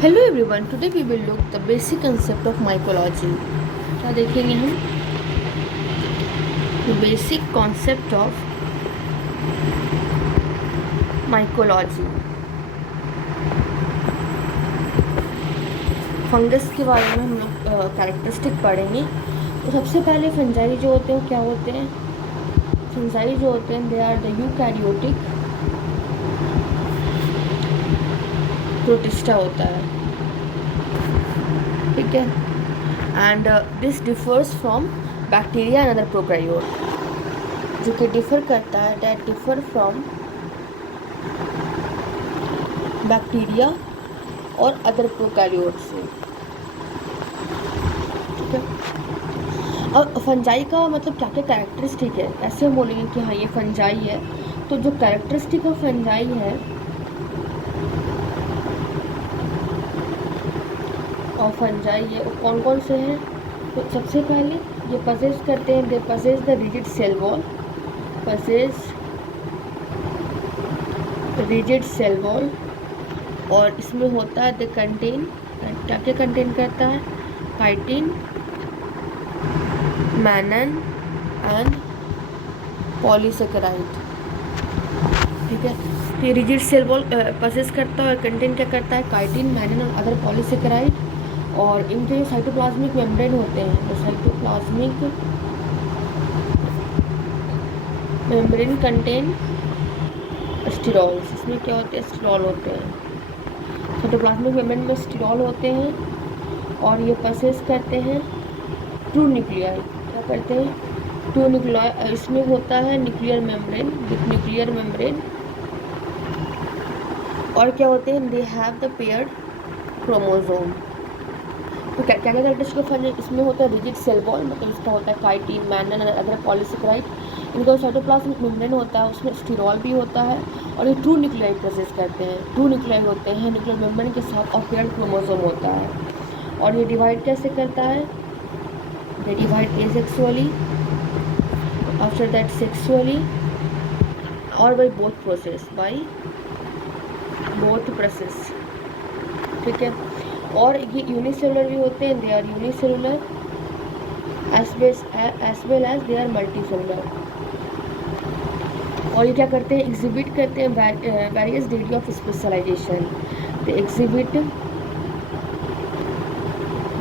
Hello everyone, today we will look the basic concept of mycology. क्या देखेंगे हम? The basic concept of mycology. Fungus के बारे में हम लोग कैरेक्टरिस्टिक पढ़ेंगे। तो सबसे पहले फंजाई जो होते हैं वो क्या होते हैं? फंजाई जो होते हैं they are the eukaryotic protista होता है, ठीक है। And this differs from bacteria and other prokaryote, जो कि डिफर करता है, दैट डिफर फ्रॉम बैक्टीरिया और अदर प्रोकैरियोट से, ठीक है। अब फंजाई का मतलब क्या क्या कैरेक्टरिस्टिक है, ऐसे हम बोलेंगे कि हाँ ये फंजाई है। तो जो कैरेक्टरिस्टिक ऑफ फंजाई है और फंजाई है वो कौन कौन से हैं? तो सबसे पहले ये पसेस करते हैं, they passes the rigid cell wall, passes rigid cell wall. और इसमें होता है द कंटेन, क्या क्या कंटेन करता है? काइटिन, मैनन एंड पॉलीसेकेराइड, ठीक है। तो ये रिजिड सेल वॉल पसेस करता है और कंटेन क्या करता है? काइटिन, मैनन और अदर पॉलीसेकेराइड। और इनके जो साइटोप्लाज्मिक मेम्ब्रेन होते हैं, तो साइटोप्लाज्मिक मेम्ब्रेन कंटेन स्टिरॉल्स। इसमें क्या होते हैं? स्टिरॉल होते हैं। साइटोप्लाज्मिक मेम्ब्रेन में स्टिरॉल होते हैं और ये पसेस करते हैं टू न्यूक्लियाई। क्या करते हैं? Two nuclei. इसमें होता है nuclear membrane, with nuclear membrane. और क्या होते हैं? They have the paired chromosome. तो क्या क्या कैरेक्टरिस्टिक ऑफ फंजाई? इसमें होता है रिजिड सेल वॉल, मतलब इसका होता है काइटिन, मैनन और अदर पॉलीसेकेराइड। इनका साइटोप्लाज्मिक मेम्ब्रेन होता है, उसमें स्टिरॉल भी होता है। और ये टू न्यूक्लियाई प्रोसेस करते हैं, टू न्यूक्लियाई होते हैं न्यूक्लियर मेम्ब्रेन के साथ, और पेयर्ड क्रोमोसोम होता है। और ये डिवाइड कैसे करता है? They divide asexually, after that sexually, और by both process, by both process, ठीक है। और ये यूनिसेलुलर भी होते हैं, they are unicellular as well as they are multicellular. और ये क्या करते हैं? एग्जिबिट करते हैं various degree of specialization. They exhibit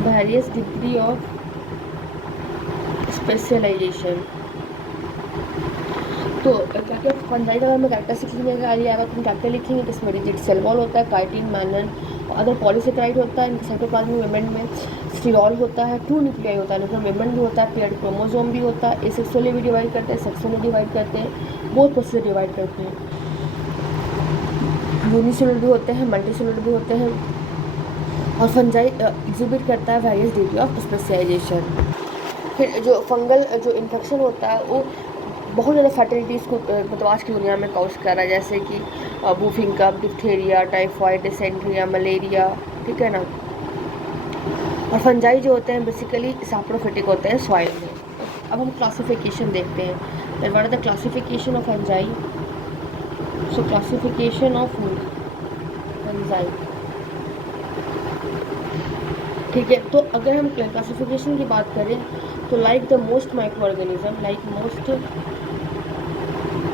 various degree of specialization. तो क्या क्या फंजाई का हमें कैरेक्टरिस्टिक्स लिखने का आइडिया आएगा, तुम क्या क्या लिखेंगे? तो इसमें रिजिड सेल वॉल होता है, काइटिन, मैनन और अदर पॉलीसेकेराइड होता है। इनके साइटोप्लाज्मिक मेम्ब्रेन में स्टिरॉल होता है, टू न्यूक्लियाई होता है, न्यूक्लियर मेम्ब्रेन भी होता है, पेयर्ड क्रोमोसोम भी होता है। एसेक्सुअली भी डिवाइड करते हैं, सेक्सुअली डिवाइड करते हैं, बोथ प्रोसेस डिवाइड करते हैं। यूनिसेलुलर भी होते हैं, मल्टीसेलुलर भी होते हैं। और फंजाई एग्जिबिट करता है वेरियस डिग्री ऑफ स्पेशलाइजेशन। फिर जो फंगल जो इन्फेक्शन होता है वो बहुत ज़्यादा फर्टिलिटीज़ को मतलब आज की दुनिया में कॉज कर रहा है, जैसे कि वूफिंग कफ, डिप्थीरिया, टाइफाइड, डिसेंट्रिया, मलेरिया, ठीक है ना। और फंजाई जो होते हैं बेसिकली सैप्रोफिटिक होते हैं सॉइल में। अब हम क्लासिफिकेशन देखते हैं, that what are the classification of fungi. So classification of fungi, ठीक है। तो अगर हम क्लासिफिकेशन की बात करें तो like the most micro organism, like most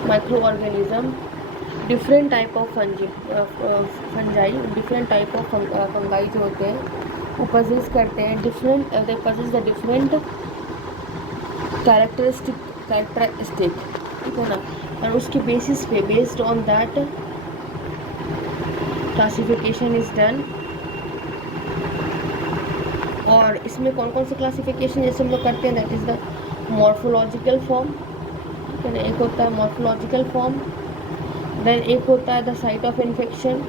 micro organism, different type of fungi, different type of fungi जो होते हैं वो पजेस करते हैं different, they possess the different characteristic, ठीक है ना। और उसके बेसिस पे, based on that classification is done. और इसमें कौन कौन से क्लासिफिकेशन जैसे हम लोग करते हैं, that is the morphological form, ठीक है ना। एक होता है मॉर्फोलॉजिकल फॉर्म, देन एक होता है द साइट ऑफ इन्फेक्शन,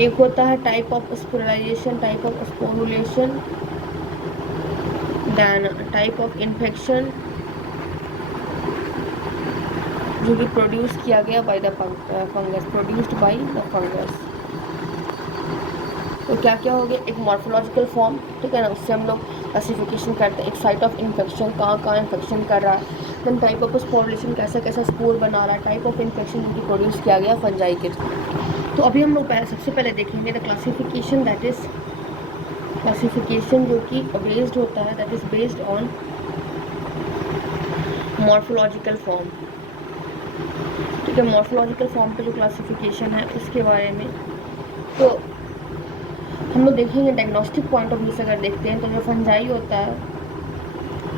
एक होता है type of sporulation, type of sporulation, then type of infection जो कि प्रोड्यूस किया गया by the fungus, produced by the fungus. तो क्या क्या हो गया? एक मॉर्फोलॉजिकल फॉर्म, ठीक है ना, उससे हम लोग क्लासिफिकेशन करते हैं। एक साइट ऑफ इन्फेक्शन, कहाँ कहाँ इन्फेक्शन कर रहा है। देन टाइप ऑफ स्पोरुलेशन, कैसा कैसा स्पोर बना रहा है। टाइप ऑफ इन्फेक्शन जो कि प्रोड्यूस किया गया फंजाई के थ्रू। तो अभी हम लोग सबसे पहले देखेंगे the classification, that is classification जो कि बेस्ड होता है, that is based on morphological form. ठीक है, मॉर्फोलॉजिकल फॉर्म पे जो क्लासिफिकेशन है उसके बारे में तो हम लोग देखेंगे डायग्नोस्टिक पॉइंट ऑफ व्यू से। अगर देखते हैं तो जो फंजाई होता है,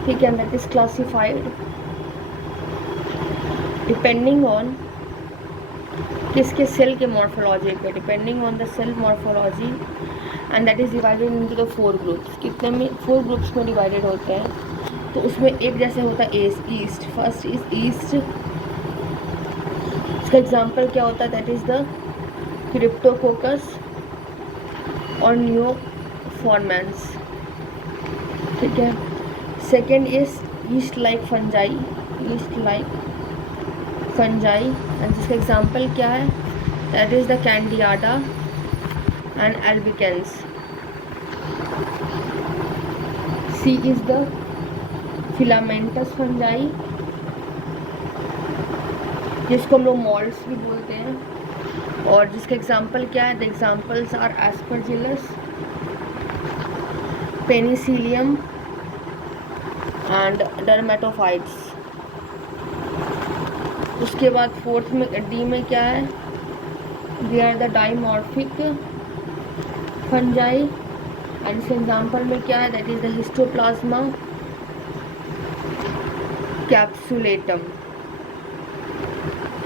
ठीक है, that is classified depending on किसके सेल के मॉर्फोलॉजी पे, depending on the cell morphology, and that is divided into the 4 groups. कितने में 4 ग्रुप्स में डिवाइडेड होते हैं। तो उसमें एक जैसे होता है ईस्ट, फर्स्ट इज ईस्ट। इसका एग्जांपल क्या होता है, दैट इज द क्रिप्टोकोकस और न्यूफॉर्मेंस। ठीक है, second is yeast like fungi, yeast like fungi, and जिसका एग्जांपल क्या है, that is the candida and albicans. C is the filamentous fungi, जिसको हम लोग मॉल्ड्स भी बोलते हैं, और जिसका एग्जांपल क्या है, the examples are Aspergillus, Penicillium and dermatophytes. उसके बाद फोर्थ में डी में क्या है, they are the dimorphic fungi, and इसके एग्जांपल में क्या है, that is the Histoplasma capsulatum.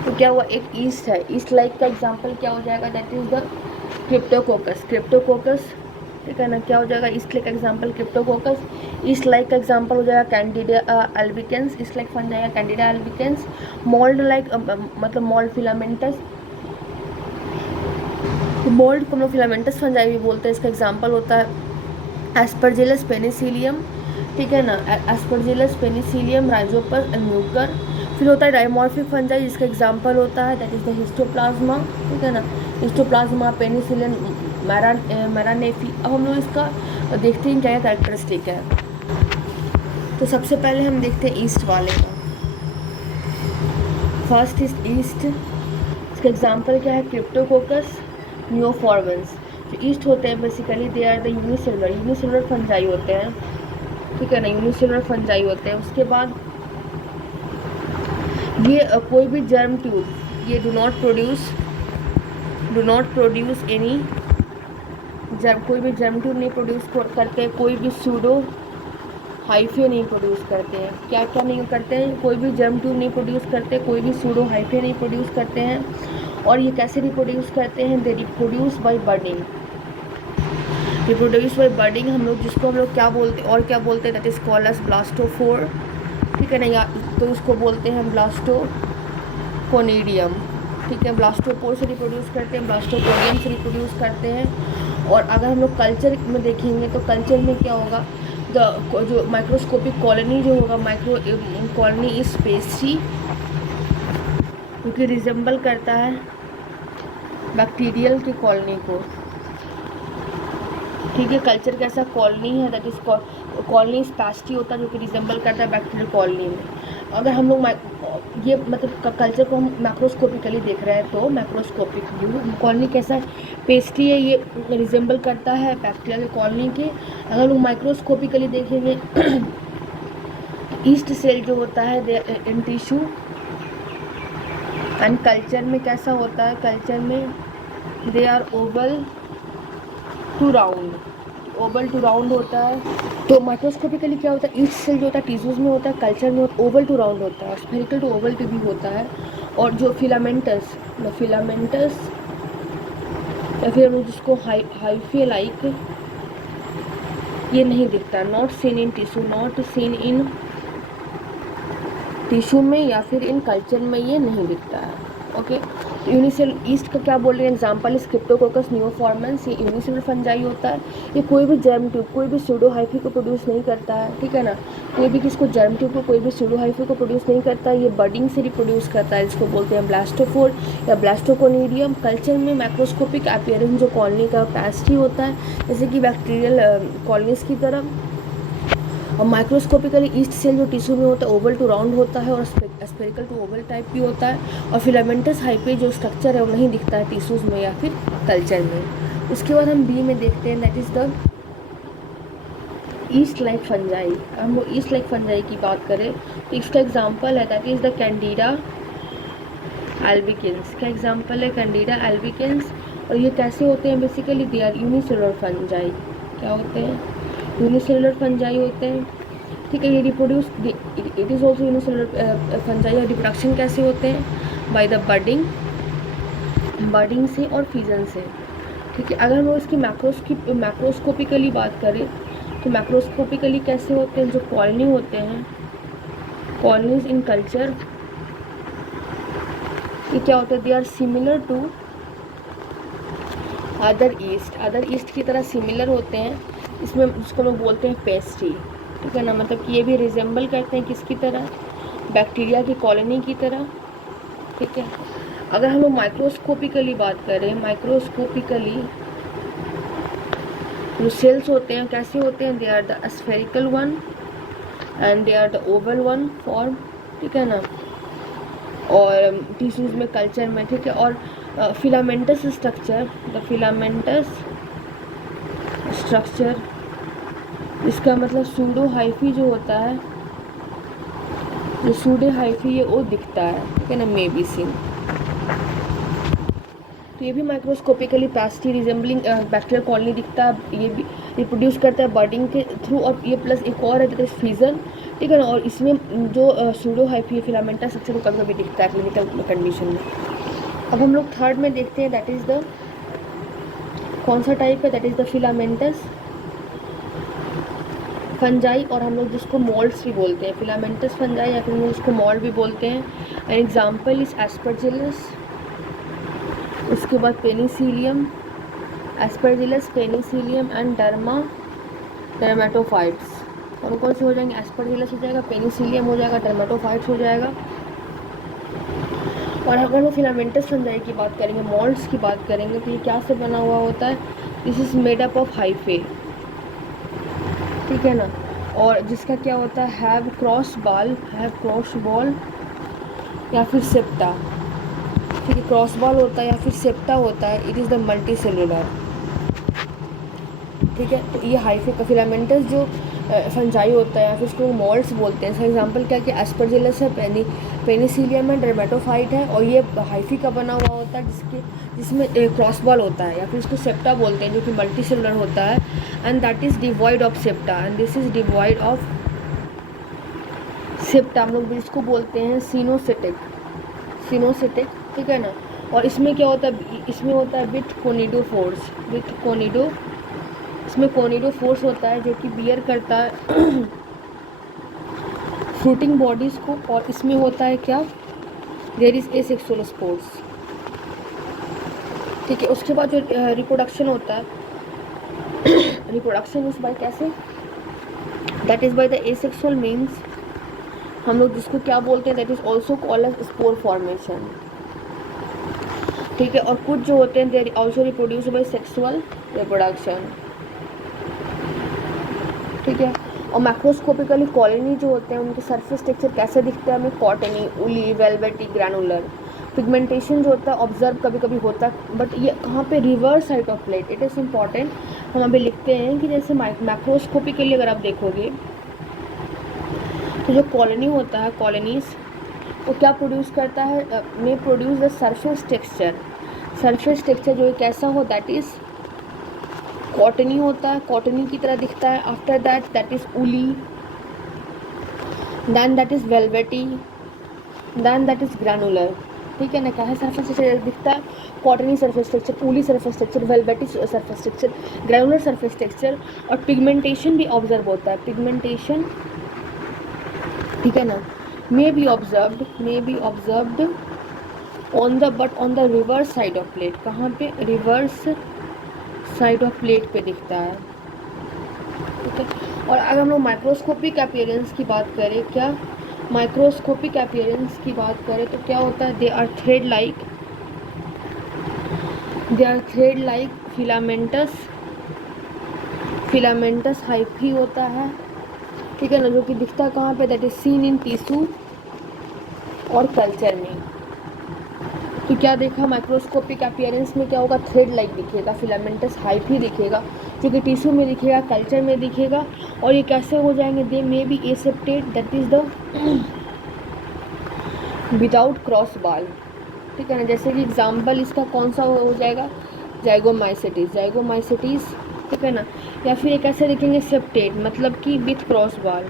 तो क्या हुआ, एक ईस्ट है, ईस्ट लाइक का एग्जांपल क्या हो जाएगा, that is the Cryptococcus, Cryptococcus. ठीक है ना, क्या हो जाएगा, yeast like example Cryptococcus. Yeast like का एग्जांपल हो जाएगा कैंडिडा एल्बिकेंस, ईस्ट लाइक फन जाएगा कैंडिडा एल्बिकेंस। मोल्ड लाइक मतलब मोल्ड फिलामेंटस, मोल्ड को हम लोग फिलामेंटस फंजाई भी बोलते हैं। इसका एग्जांपल होता है एस्परजिलस पेनिसिलियम। ठीक है ना, एस्परजिलस पेनिसिलियम, राइजोपस, म्यूकर। फिर होता है डाइमॉर्फिक फंजाई, जिसका एग्जांपल होता है दैट इज द हिस्टोप्लाज्मा। ठीक है ना, हिस्टोप्लाज्मा, पेनिसिलिन, मैरानेफी। अब हम लोग इसका देखते हैं क्या क्या कैरेक्टरिस्टिक है। तो सबसे पहले हम देखते हैं ईस्ट वाले का। फर्स्ट इज ईस्ट, इसका एग्जांपल क्या है, क्रिप्टोकोकस, न्यूफॉर्मेंस। जो ईस्ट होते हैं basically they are the unicellular fungi होते हैं। ठीक है ना, यूनिसेलुलर फंजाई होते हैं। उसके बाद ये कोई भी जर्म ट्यूब, ये do not produce any germ, कोई भी जर्म ट्यूब नहीं प्रोड्यूस करते, कोई भी सूडो हाइफे नहीं प्रोड्यूस करते हैं। क्या क्या नहीं करते हैं, कोई भी जर्म ट्यूब नहीं प्रोड्यूस करते, कोई भी सूडो हाइफे नहीं प्रोड्यूस करते हैं। और ये कैसे रिप्रोड्यूस करते हैं, they reproduce by budding. Reproduce by budding हम लोग, जिसको हम लोग क्या बोलते हैं और क्या बोलते हैं, that is called as blastophore. ठीक है ना, या तो उसको बोलते हैं ब्लास्टोकोनिडियम। ठीक है, ब्लास्टोपोर से रिप्रोड्यूस करते हैं, ब्लास्टोकोनिडियम से रिप्रोड्यूस करते हैं। और अगर हम लोग कल्चर में देखेंगे तो कल्चर में क्या होगा, जो माइक्रोस्कोपिक कॉलोनी जो होगा, माइक्रो कॉलोनी इज पेस्ट्री, क्योंकि रिजेंबल करता है बैक्टीरियल की कॉलोनी को। ठीक है, कल्चर कैसा कॉलोनी है, दैट इज कॉलोनी स्पैस्टी होता है, जो कि रिजेंबल करता है बैक्टीरियल कॉलोनी में। अगर हम लोग ये मतलब कल्चर को हम मैक्रोस्कोपिकली देख रहे हैं तो मैक्रोस्कोपिक व्यू, कॉलोनी कैसा है, पेस्ट्री है, ये रिजेंबल करता है बैक्टीरियल कॉलोनी के। अगर लोग माइक्रोस्कोपिकली देखेंगे ईस्ट सेल जो होता है इन टिश्यू, एंड कल्चर में कैसा होता है, कल्चर में they are oval to round, oval to round होता है। तो माइक्रोस्कोपिकली क्या होता है, ईस्ट सेल जो होता है टिश्यूज़ में होता है, कल्चर में ओवल टू राउंड होता है, स्फेरिकल टू ओवल टू भी होता है। और जो फिलामेंटस या फिर हम लोग जिसको हाइफे लाइक, ये नहीं दिखता, not seen in tissue, not seen in tissue में या फिर इन कल्चर में ये नहीं दिखता है। ओके, तो यूनिसेल ईस्ट का क्या बोल रहे हैं, एग्जांपल इस क्रिप्टोकोकस न्यूफॉर्मेंस, ये यूनिसेलुलर फंजाई होता है। ये कोई भी जर्म ट्यूब, कोई भी सूडो हाइफी को प्रोड्यूस नहीं करता है। ठीक है ना, कोई भी किसको जर्म ट्यूब को, कोई भी सूडो हाइफी को प्रोड्यूस नहीं करता है, ये बडिंग से रिप्रोड्यूस करता है, इसको बोलते हैं ब्लास्टोफोर या ब्लास्टोकोनिडियम। कल्चर में माइक्रोस्कोपिक अपीयरेंस जो कॉलोनी का पेस्ट्री होता है, जैसे कि बैक्टीरियल कॉलोनीज की तरह। और माइक्रोस्कोपिकली ईस्ट सेल जो टिश्यू में होता है ओवल टू राउंड होता है और स्पेरिकल टू ओवल टाइप भी होता है। और फिलामेंटस हाइपे जो स्ट्रक्चर है वो नहीं दिखता है टिश्यूज़ में या फिर कल्चर में। उसके बाद हम बी में देखते हैं, that is the east like fungi. हम लोग ईस्ट लाइक फंजाई की बात करें तो इसका एग्जाम्पल है that is the candida albicans. का एग्जाम्पल है कैंडिडा एल्बिकेंस। और ये कैसे होते हैं, basically they are unicellular fungi. क्या होते हैं, यूनिसेलुलर फंजाई होते हैं। ठीक है, ये reproduce, it is also unicellular fungi. और रिप्रोडक्शन कैसे होते हैं, बाय द बडिंग से और फ्यूजन से। ठीक है, अगर हम लोग इसकी मैक्रोस्कोपिकली बात करें तो मैक्रोस्कोपिकली कैसे होते हैं, जो कॉलोनी होते हैं, कॉलोनीज इन कल्चर, ये क्या होता है, they are similar to other yeast की तरह सिमिलर होते हैं। इसमें उसको लोग बोलते हैं पेस्ट्री। ठीक है ना, मतलब कि ये भी रिजेंबल करते हैं किसकी तरह, बैक्टीरिया की कॉलोनी की तरह। ठीक है, अगर हम लोग माइक्रोस्कोपिकली बात करें, माइक्रोस्कोपिकली जो सेल्स होते हैं कैसे होते हैं, they are the spherical one and they are the oval one form. ठीक है ना, और टिश्यूज़ में कल्चर में। ठीक है, और filamentous structure, the filamentous structure, इसका मतलब सूडो हाइफी जो होता है, जो सूडो हाइफी ये वो दिखता है। ठीक है ना, मे बी सीन। तो ये भी microscopically pastry resembling bacterial colony दिखता है। ये भी रिप्रोड्यूस करता है बर्डिंग के थ्रू। और ये प्लस एक और है दैट इज फ्यूजन। ठीक है ना, और इसमें जो सूडो हाइफी फिलामेंटस स्ट्रक्चर को कभी कभी दिखता है क्लिनिकल कंडीशन में। अब हम लोग थर्ड में देखते हैं, दैट इज़ द कौन सा टाइप है, that is the filamentous fungi. और हम लोग जिसको मॉल्ड्स भी बोलते हैं, फिलामेंटस फंजाई, या फिर हम लोग उसको मॉल्ड भी बोलते हैं। एन एग्जाम्पल इज एस्परजिलस, उसके बाद Penicillium, Aspergillus, Penicillium and dermatophytes. कौन से हो जाएंगे, एस्परजिलस हो जाएगा, पेनिसिलियम हो जाएगा, डर्मेटोफाइट्स हो जाएगा। और अगर हम फिलामेंटस फंजाई की बात करेंगे, मॉल्ड्स की बात करेंगे, तो ये क्या से बना हुआ होता है, this is made up of hyphae. ठीक है ना, और जिसका क्या होता है, हैव क्रॉस बॉल या फिर सेप्टा। ठीक है, क्रॉस बॉल होता है या फिर सेप्टा होता है। It is the multi cellular. ठीक है, तो ये हाइफे का फिलामेंटस जो फंजाई होता है या फिर उसको मॉल्ड्स बोलते हैं। इसका एग्जांपल क्या कि एस्परजिलस है, पेनिसिलियम है, डर्मेटोफाइट है। और ये हाइफी का बना हुआ होता है जिसमें क्रॉस बॉल होता है, या फिर इसको सेप्टा बोलते हैं जो कि मल्टी सेलुलर होता है। And that is devoid of septa and this is devoid of septa. हम लोग इसको बोलते हैं सिनोसिटिक। ठीक है ना, और इसमें क्या होता है, इसमें होता है विथ कोनिडो फोर्स, इसमें कोनिडो फोर्स होता है जो कि बियर करता है फ्रूटिंग बॉडीज़ को। और इसमें होता है क्या, देयर इज एसेक्सुअल स्पोर्स। ठीक है, उसके बाद जो रिप्रोडक्शन होता है, रिप्रोडक्शन इज बाय कैसे, that is by the asexual means. हम लोग जिसको क्या बोलते हैं, that is also called as spore formation. ठीक है, और कुछ जो होते हैं, they are also reproduce by sexual reproduction. ठीक है, और मैक्रोस्कोपिकली कॉलोनी जो होते हैं उनके सरफेस टेक्सचर कैसे दिखता है, हमें कॉटनी, उली, वेलवेटी, ग्रैनुलर। पिगमेंटेशन जो होता है ऑब्जर्व कभी कभी होता है, बट ये कहाँ पे, reverse side of plate. It is important. हम अभी लिखते हैं कि जैसे मैक्रोस्कोपिकली अगर आप देखोगे तो जो कॉलोनी होता है, कॉलोनीज वो क्या प्रोड्यूस करता है, मे प्रोड्यूस द सरफेस टेक्सचर जो कैसा हो, दैट इज़ कॉटनी होता है, कॉटनी की तरह दिखता है। After that is woolly, then that is velvety, then that is granular. ठीक है ना, क्या है, सरफेस टेक्सचर दिखता है, cottony surface texture, woolly surface texture, velvety surface texture, granular surface texture. और पिगमेंटेशन भी ऑब्जर्व होता है, पिगमेंटेशन। ठीक है ना, may be observed on the reverse side of plate. कहाँ पे, रिवर्स साइड ऑफ प्लेट पे दिखता है। ठीक है, और अगर हम लोग माइक्रोस्कोपिक अपीयरेंस की बात करें, क्या माइक्रोस्कोपिक अपीयरेंस की बात करें तो क्या होता है, they are thread like filamentous hyphae होता है। ठीक है ना, जो कि दिखता है कहाँ पे, that is seen in tissue और कल्चर में। तो क्या देखा, माइक्रोस्कोपिक अपीयरेंस में क्या होगा, थ्रेड लाइक दिखेगा, फिलामेंटस हाइफी दिखेगा, जो कि टिश्यू में दिखेगा, कल्चर में दिखेगा। और ये कैसे हो जाएंगे, they may be aseptate, that is the without cross wall. ठीक है ना, जैसे कि एग्जाम्पल इसका कौन सा हो जाएगा, जाइगोमाइसिटीज, जाइगोमाइसिटीज। ठीक है ना, या फिर एक ऐसे देखेंगे सेप्टेड, मतलब कि with cross wall,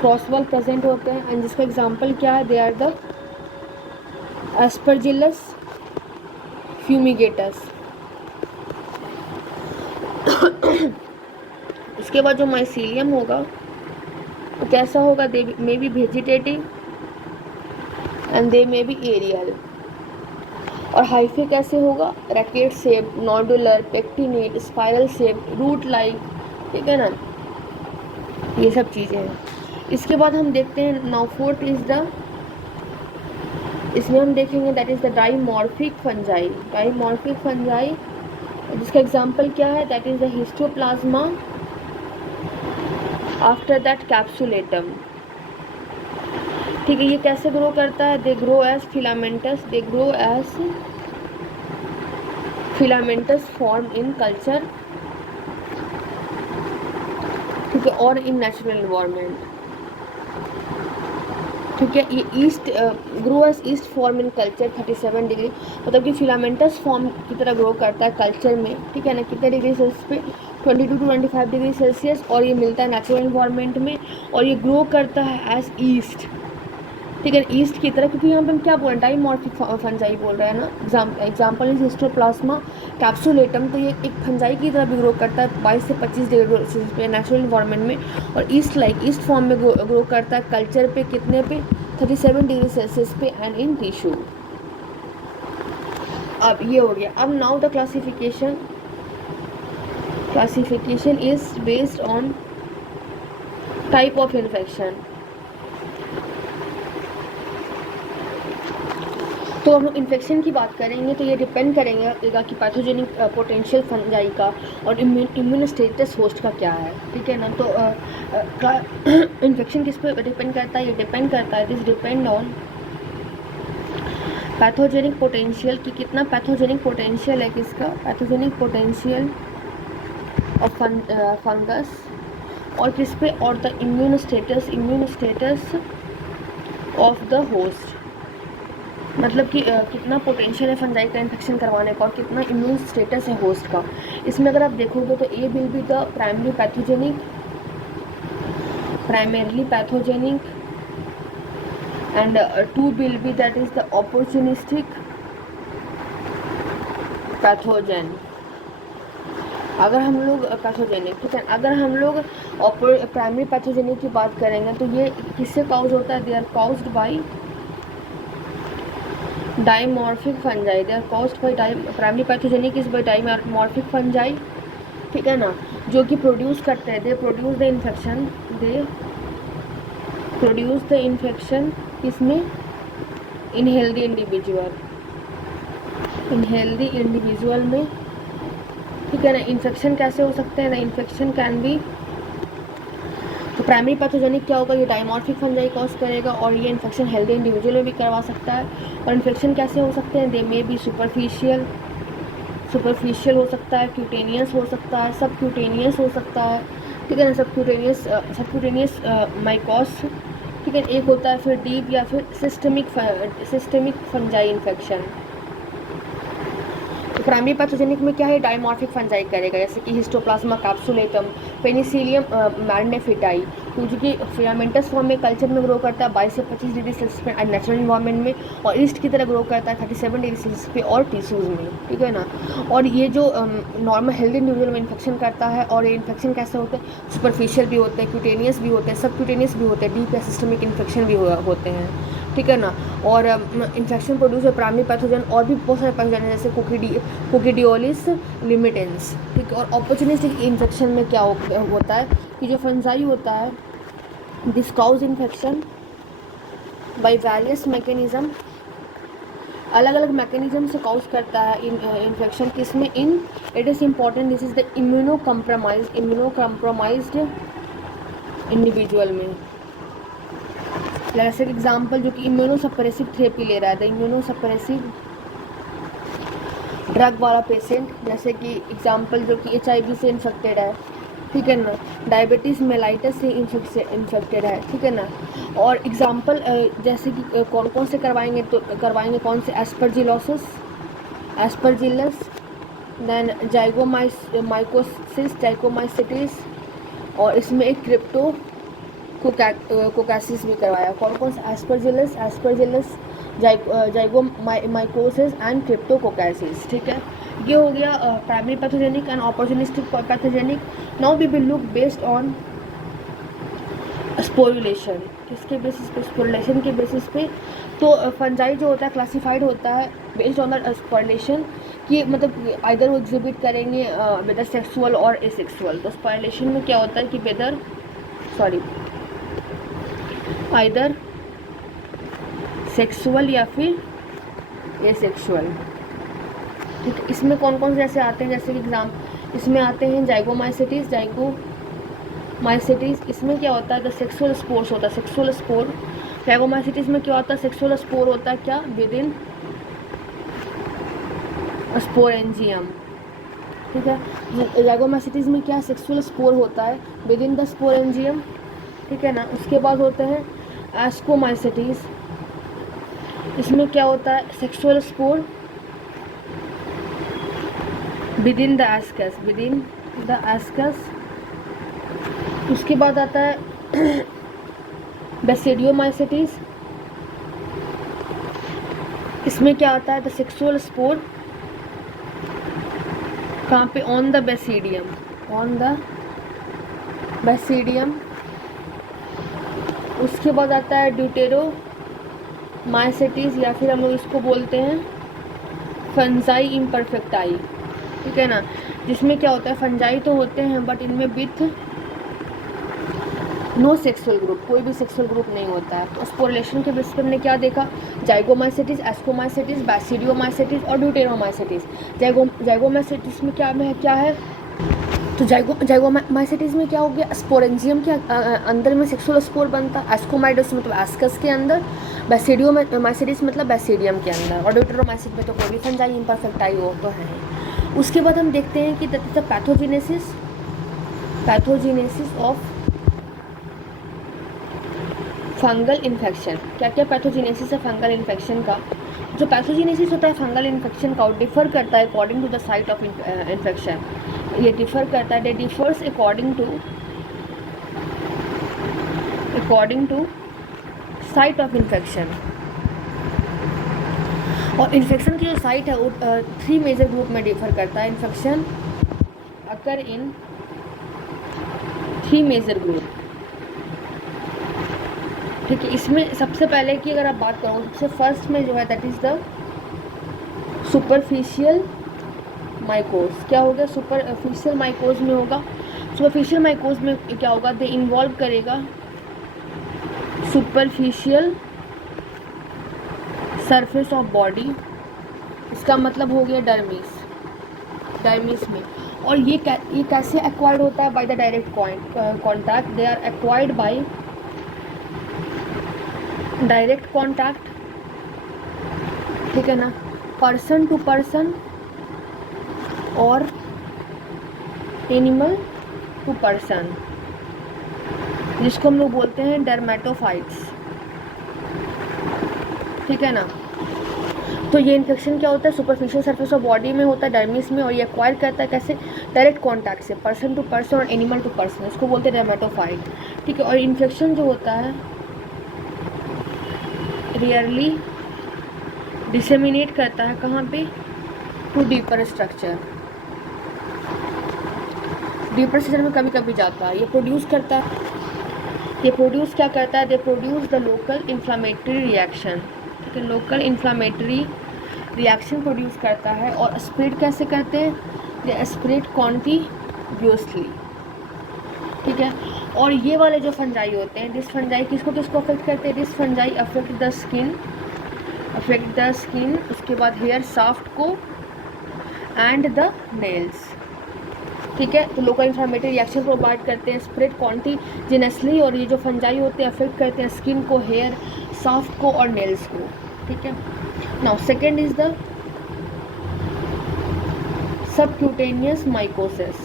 cross wall present होते हैं। एंड जिसका एग्जाम्पल क्या है, they are the aspergillus fumigatus. उसके बाद जो माइसीलियम होगा वो कैसा होगा, they may be vegetative and they may be aerial. और हाइफे कैसे होगा, racket shape, nodular, pectinate, spiral shape, root like. ठीक है ना, ये सब चीज़ें हैं। इसके बाद हम देखते हैं नाउ फोर्थ इज द, इसमें हम देखेंगे that is the dimorphic fungi, dimorphic fungi, जिसका एग्जांपल क्या है, that is the histoplasma, after that capsulatum. ठीक है, ये कैसे ग्रो करता है, they grow as filamentous, they grow as filamentous form in culture. ठीक है, और इन नेचुरल इन्वायरमेंट। ठीक है, ये yeast grow as yeast form in culture 37 degree, मतलब कि फिलामेंटस फॉर्म की तरह ग्रो करता है कल्चर में। ठीक है ना, कितने डिग्री सेल्सियस पे, 22 to 25 डिग्री सेल्सियस। और ये मिलता है नेचुरल इन्वायरमेंट में, और ये ग्रो करता है एज ईस्ट। ठीक है, ईस्ट की तरह, क्योंकि यहाँ पे हम क्या बोल रहे हैं, डाइमॉर्फिक फंजाई बोल रहे हैं ना। एग्जाम्पल इज हिस्टोप्लाज्मा कैप्सुलेटम, तो ये एक फंजाई की तरह भी ग्रो करता है 22 से 25 डिग्री सेल्सियस पे नेचुरल इन्वायरमेंट में। और ईस्ट लाइक ईस्ट फॉर्म में ग्रो करता है कल्चर पे, कितने पे, 37 डिग्री सेल्सियस पे एंड इन टिश्यू। अब ये हो गया। अब now the classification, classification is based on type of infection. तो हम इन्फेक्शन की बात करेंगे तो ये डिपेंड करेगा कि पैथोजेनिक पोटेंशियल फंजाई का और इम्यून स्टेटस होस्ट का क्या है। ठीक है ना, तो इन्फेक्शन किस पे डिपेंड करता है, ये डिपेंड करता है, this depend on pathogenic potential, कि कितना पैथोजेनिक पोटेंशियल है, किसका पैथोजेनिक पोटेंशियल ऑफ फंगस, और किस पे, और the immune status of the host, मतलब कि कितना पोटेंशियल है फंजाई का इन्फेक्शन करवाने का और कितना इम्यून स्टेटस है होस्ट का। इसमें अगर आप देखोगे तो A will be the primarily pathogenic and 2 will be that is the opportunistic pathogen. अगर हम लोग पैथोजेनिक, ठीक है, अगर हम लोग प्राइमरी पैथोजेनिक की बात करेंगे तो ये किससे काउज होता है, they are caused by dimorphic fungi, they are caused by primary pathogenic is by dimorphic fungi. ठीक है ना, जो कि प्रोड्यूस करते हैं, दे प्रोड्यूस द इन्फेक्शन इसमें इन हेल्दी इंडिविजुअल में। ठीक है ना, इन्फेक्शन कैसे हो सकते हैं ना, इन्फेक्शन कैन बी, तो प्राइमरी पैथोजेनिक क्या होगा, ये डाइमॉर्फिक फंजाई कॉज करेगा और ये इन्फेक्शन हेल्दी इंडिविजुअल में भी करवा सकता है। और इन्फेक्शन कैसे हो सकते हैं, दे में भी सुपरफिशियल हो सकता है, क्यूटेनियस हो सकता है, सब क्यूटेनियस हो सकता है। ठीक है ना, सब क्यूटेनियस माइकोस। ठीक है, एक होता है फिर डीप या फिर systemic fungi infection. Primary pathogenic में क्या है, डाइमॉर्फिक फंजाई करेगा, जैसे कि हिस्टोप्लाज्मा कैप्सुलेटम, पेनिसिलियम मैग्निफिटाई, क्योंकि फिलामेंटस फॉर्म में कल्चर में ग्रो करता है 22 से 25 डिग्री सेल्सियस पे नेचुरल इन्वायरमेंट में, और ईस्ट की तरह ग्रो करता है 37 डिग्री सेल्सियस पे और टिश्यूज़ में। ठीक है ना, और ये जो नॉर्मल हेल्दी इंडिविजुअल में इन्फेक्शन करता है, और ये इन्फेक्शन कैसे होते हैं, सुपरफिशियल भी होते हैं, क्यूटेनियस भी होते हैं, सब क्यूटेनियस भी होते हैं, डीप या सिस्टमिक इन्फेक्शन भी होते हैं। ठीक है ना, और इन्फेक्शन प्रोड्यूस है प्राइमरी पैथोजन और भी बहुत सारे पैथोजन है, जैसे कोकिडियोलिस लिमिटेंस। ठीक है, और अपॉर्चुनिस्टिक इन्फेक्शन में क्या होता है कि जो फंजाई होता है this cause infection by various mechanism, अलग अलग मैकेनिज्म से कॉज करता है इन्फेक्शन, किसमें, in it is important, this is the immuno compromised individual में। जैसे एग्जाम्पल जो कि इम्यूनोसप्रेसिव थेरेपी ले रहा है, द इम्यूनोसप्रेसिव ड्रग वाला पेशेंट, जैसे कि एग्जाम्पल जो कि HIV से इन्फेक्टेड है, ठीक है ना, डायबिटीज़ मेलाइटस से इन्फेक्टेड है, ठीक है ना। और एग्जाम्पल जैसे कि कौन कौन से करवाएंगे, तो करवाएंगे कौन से, एस्परजिलोसिस, एस्परजिलस, देन जाइगोमाइकोसिस, जाइकोमाइसिटिस, और इसमें एक क्रिप्टो कोकासिस भी करवाया। कौन कौन सा, एस्परजिलस, जाइगोमाइकोसिस एंड क्रिप्टोकोकासिस, ठीक है। ये हो गया primary pathogenic and opportunistic pathogenic. Now we will look based on sporulation, किसके बेसिस पे, स्पोरुलेशन के बेसिस पे। तो फंजाई जो होता है क्लासिफाइड होता है बेस्ड ऑन द स्पोरुलेशन, कि मतलब आइदर वो एग्जिबिट करेंगे वेदर सेक्सुअल और एसेक्सुअल। तो स्पोरुलेशन में क्या होता है कि आइदर सेक्सुअल या फिर एसेक्सुअल, ठीक है। इसमें कौन कौन से ऐसे आते हैं, जैसे कि एग्जाम इसमें आते हैं जाइगोमाइसिटिस, इसमें क्या होता है, द सेक्सुअल स्पोर्स होता है, सेक्सुअल स्पोर। जाइगोमाइसिटिस में क्या होता है, सेक्सुअल स्पोर होता है क्या, विद इन स्पोरेंजियम, ठीक है। जाइगोमाइसिटिस में क्या, सेक्सुअल स्पोर होता है विद इन द स्पोरेंजियम, ठीक है ना। उसके बाद होते हैं एस्कोमाइसिटिस, इसमें क्या होता है, sexual spore with in the ascus, उसके बाद आता है बेसिडियोमाइसिटिस, इसमें क्या आता है, द सेक्सुअल स्पोर कहाँ पे, ऑन द बेसिडियम। उसके बाद आता है ड्यूटेरोमाइसिटिस, या फिर हम लोग इसको बोलते हैं फंजाई इम्परफेक्टाई, ठीक है ना, जिसमें क्या होता है, फंजाई तो होते हैं बट इनमें विथ नो सेक्सुअल ग्रुप, कोई भी सेक्सुअल ग्रुप नहीं होता है। तो स्पोरुलेशन के बेसिस पर हमने क्या देखा, जाइगोमाइसिटिस, एस्कोमाइसिटिस, बैसिडियोमाइसिटिस और ड्यूटेरोमाइसिटिस। जाइगोमाइसिटिस में क्या है, तो जाइगोमाइसिटिस में क्या हो गया, स्पोरेंजियम के अंदर में सेक्सुअल स्पोर बनता है, एस्कोमाइडस मतलब एस्कस के अंदर, बैसिडियोमाइसिटिस मतलब बैसिडियम के अंदर, और ड्यूटेरोमाइसिस में तो कोई भी फंजाई इम्परफेक्टाई हो तो है। उसके बाद हम देखते हैं कि पैथोजेनेसिस ऑफ फंगल इन्फेक्शन। क्या क्या पैथोजेनेसिस है फंगल इन्फेक्शन का। जो पैथोजेनेसिस होता है फंगल इन्फेक्शन का, डिफर करता है according to the site of infection. ये डिफर करता है, differs according to site of infection. और इन्फेक्शन की जो साइट है वो 3 मेजर ग्रुप में डिफर करता है। इन्फेक्शन अकर इन 3 मेजर ग्रुप, ठीक है। इसमें सबसे पहले की अगर आप बात करो, सबसे फर्स्ट में जो है दैट इज़ द सुपरफिशियल माइकोज। क्या होगा, सुपरफिशियल माइकोज में होगा। सुपरफिशियल माइकोज में क्या होगा, दे इन्वॉल्व करेगा सुपरफिशियल सरफेस ऑफ बॉडी, इसका मतलब हो गया डर्मिस में। और ये कैसे एक्वायर्ड होता है, by the direct contact. They are acquired by direct contact, ठीक है ना, पर्सन टू पर्सन और एनिमल टू पर्सन, जिसको हम लोग बोलते हैं डर्मेटोफाइट्स, ठीक है ना। तो ये इन्फेक्शन क्या होता है, सुपरफिशियल सरफेस ऑफ बॉडी में होता है, डर्मिस में, और ये एक्वायर करता है कैसे, डायरेक्ट कॉन्टैक्ट से, पर्सन टू पर्सन और एनिमल टू पर्सन, इसको बोलते हैं डर्मेटोफाइट, ठीक है। और इन्फेक्शन जो होता है रियरली डिसेमिनेट करता है कहाँ पे, टू डीपर स्ट्रक्चर में कभी कभी जाता है। ये प्रोड्यूस क्या करता है, they produce the local inflammatory reaction, ठीक है, लोकल इन्फ्लामेटरी रिएक्शन प्रोड्यूस करता है। और स्प्रेड कैसे करते हैं, दे स्प्रेड कॉन्टिग्यूसली, ठीक है। और ये वाले जो फंजाई होते हैं, दिस फंजाई किसको अफेक्ट करते हैं, this fungi affect the skin, उसके बाद हेयर शाफ्ट को एंड द नेल्स, ठीक है। तो लोकल इन्फ्लामेटरी रिएक्शन प्रोवाइड करते हैं, स्प्रेड कॉन्टिजिनसली, और ये जो फंजाई होते हैं अफेक्ट करते हैं स्किन को, हेयर, शाफ्ट को और नेल्स को। ठीक है। Now second is the subcutaneous mycosis.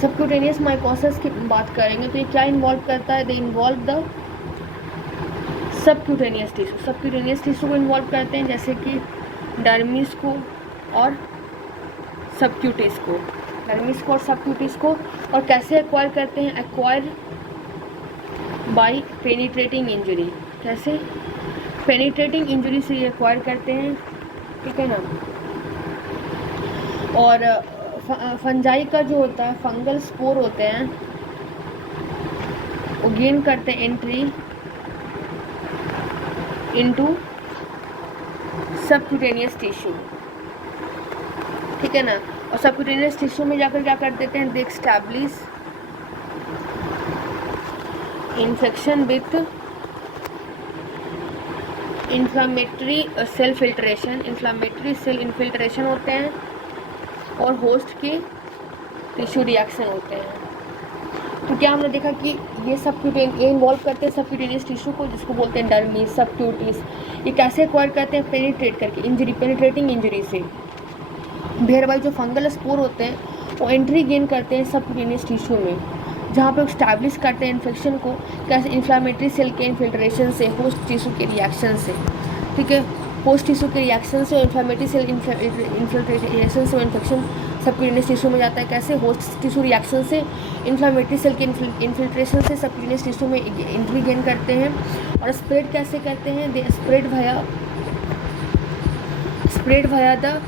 Subcutaneous mycosis की बात करेंगे तो ये क्या इन्वॉल्व करता है? They involve the subcutaneous tissue. Subcutaneous tissue को इन्वॉल्व करते हैं, जैसे कि डर्मिस को और सबक्यूटिस को, डर्मिस को और सबक्यूटिस को। और कैसे एक्वायर करते हैं? Acquire by penetrating injury. कैसे? पेनिट्रेटिंग इंजरी से ये एक्वायर करते हैं। ठीक है ना। और फंजाई का जो होता है, फंगल स्पोर होते हैं, वो गेन करते हैं एंट्री इनटू सबक्यूटेनियस टिश्यू। ठीक है ना। और सबक्यूटेनियस टिश्यू में जाकर क्या कर देते हैं? They establish infection with inflammatory cell filtration. Inflammatory cell infiltration होते हैं और होस्ट के टिश्यू रिएक्शन होते हैं। तो क्या हमने देखा कि ये ये इन्वॉल्व करते हैं सबक्यूटेनियस टिश्यू को, जिसको बोलते हैं डर्मिस, सबक्यूटिस। ये कैसे एक्वायर करते हैं? पेनिट्रेट करके, इंजरी, पेनिट्रेटिंग इंजरी से। देयर बाय जो फंगल स्पोर होते हैं वो एंट्री गेन करते हैं सबक्यूटेनियस टिश्यू में, जहाँ पे स्टैब्लिश करते हैं इन्फेक्शन को। कैसे? इन्फ्लामेटरी सेल के इन्फिल्ट्रेशन से, होस्ट टिश्यू के रिएक्शन से। ठीक है। होस्ट टिश्यू के रिएक्शन से और इन्फ्लामेटरी सेल इन्फिल्ट्रेशन से इन्फेक्शन सबक्यूटेनियस टिश्यू में जाता है। कैसे? होस्ट टिश्यू रिएक्शन से, इन्फ्लामेटरी सेल के इन्फिल्ट्रेशन से सबक्यूटेनियस टिश्यू में एंट्री गेन करते हैं। और स्प्रेड कैसे करते हैं? They spread via the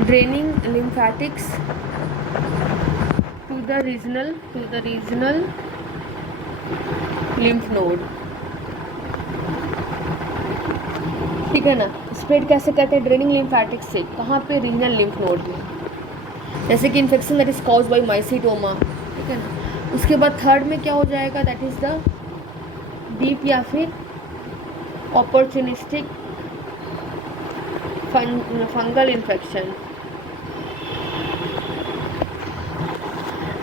draining lymphatics to the regional lymph node. ठीक है ना। स्प्रेड कैसे करते हैं? ड्रेनिंग लिम्फैटिक्स से। कहाँ पे? रीजनल लिम्फ नोड में। जैसे कि infection that is caused by mycetoma. ठीक है ना। उसके बाद थर्ड में क्या हो जाएगा? दैट इज द डीप या फिर अपॉर्चुनिस्टिक फंगल इन्फेक्शन।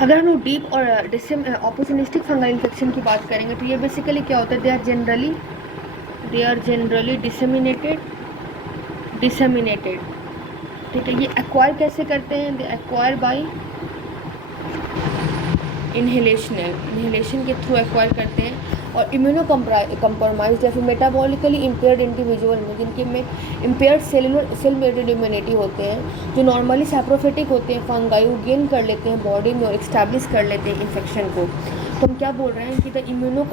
अगर हम लोग डीप और अपॉर्चुनिस्टिक फंगल इन्फेक्शन की बात करेंगे तो ये बेसिकली क्या होता है? They are generally disseminated. ठीक है। ये एक्वायर कैसे करते हैं? दे एक्वायर बाय इनहेलेशन के थ्रू एक्वायर करते हैं। और इम्यूनो कम्प्रोमाइज्ड या फिर मेटाबॉलिकली इम्पेयर्ड इंडिविजुअल में, जिनके में इम्पेयर्ड सेल मेडेड इम्यूनिटी होते हैं, जो नॉर्मली सैप्रोफिटिक होते हैं, फंगाई गेन कर लेते हैं बॉडी में और एक्स्टैब्लिश कर लेते हैं इन्फेक्शन को। तो हम क्या बोल रहे हैं कि द इम्यूनो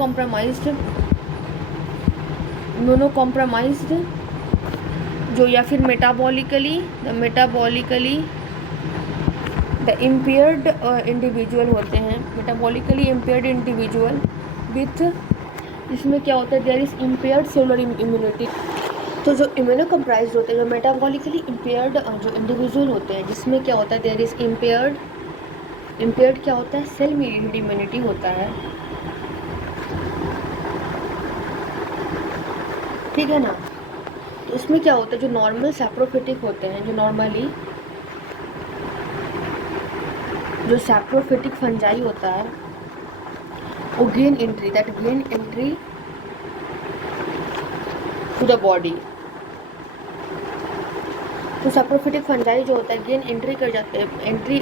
कॉम्प्रोमाइज्ड जो, या फिर मेटाबॉलिकली द इम्पेयर्ड इंडिविजुअल होते हैं, मेटाबॉलिकली इम्पेयर्ड इंडिविजुअल विथ, इसमें क्या होता है? There is impaired cellular immunity. तो जो इम्यूनो कम्प्राइज होते हैं, जो मेटाबॉलिकली इम्पेयर्ड जो इंडिविजुअल होते हैं, जिसमें क्या होता है? देयर इज इम्पेयर्ड क्या होता है? सेल मेडेड इम्यूनिटी होता है। ठीक है ना। तो इसमें क्या होता है? जो नॉर्मल सैप्रोफिटिक होते हैं, जो सैप्रोफिटिक फंजाई होता है, वो gain entry to the body. तो सैप्रोफिटिक फंजाई जो होता है गेन एंट्री कर जाते हैं, एंट्री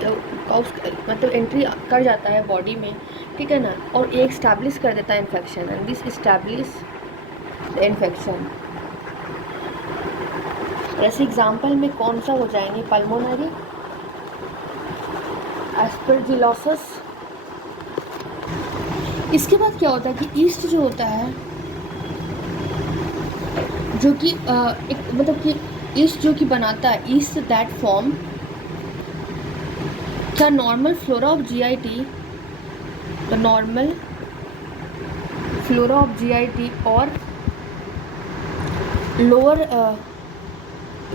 कर जाता है बॉडी में। ठीक है ना। और ये एस्टैब्लिश कर देता है infection, and this establish the infection. ऐसे एग्जाम्पल में कौन सा हो जाएंगे? Pulmonary, aspergillosis. इसके बाद क्या होता है कि ईस्ट जो होता है, जो कि एक मतलब कि ईस्ट जो कि बनाता है, ईस्ट दैट फॉर्म क्या normal flora of GIT, the normal flora of GIT और लोअर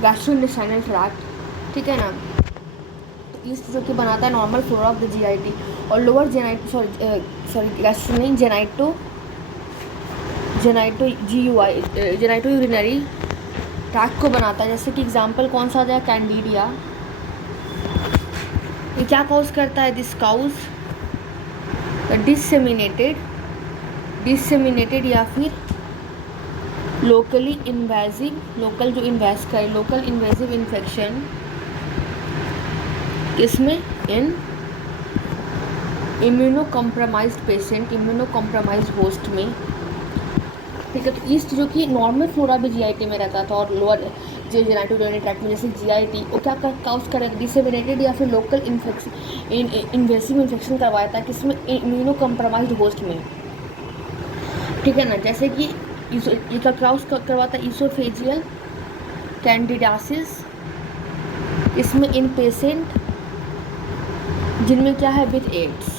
गैस्ट्रोइंटेस्टाइनल ट्रैक्ट। ठीक है ना। तो ईस्ट जो कि बनाता है normal flora of the GIT और लोअर जेनाइटो यूरिनरी ट्रैक्ट को बनाता है। जैसे कि एग्जांपल कौन सा आ जाए? कैंडिडिया, ये क्या कॉज करता है? दिस काउज डिसमिनेटेड या फिर लोकल इन्वेजिव इन्फेक्शन किसमें? In immunocompromised patient, immunocompromised host में। ठीक है, तो ईस्ट जो कि नॉर्मल फ्लोरा भी जीआईटी में रहता था और लोअर जो जेनिटोरियल ट्रैक्ट में जैसे जीआईटी वो क्या काउज करेगा? डिसेमिनेटेड या फिर लोकल इन्फेक्शन इन्वेसिव इन्फेक्शन करवाया था किसमें? इम्यूनो कॉम्प्रोमाइज्ड होस्ट में। ठीक है ना, जैसे कि ये क्या काउज करवाता है? ईसोफेजियल कैंडिडासिस इसमें इन पेशेंट जिनमें क्या है? With AIDS.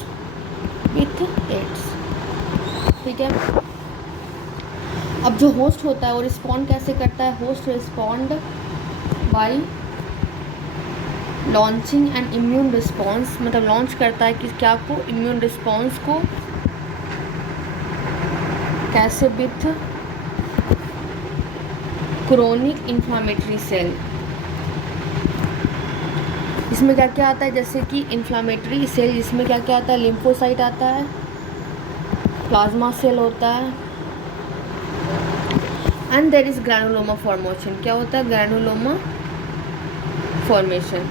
ठीक है, अब जो होस्ट होता है वो रिस्पॉन्ड कैसे करता है? Host respond by launching an immune response, मतलब लॉन्च करता है कि क्या को? इम्यून रिस्पॉन्स को। कैसे? With chronic inflammatory cell. इसमें क्या क्या आता है? जैसे कि इन्फ्लामेटरी सेल, जिसमें क्या क्या आता है? लिम्फोसाइट आता है, प्लाज्मा सेल होता है, and there is granuloma formation. क्या होता है? Granuloma formation.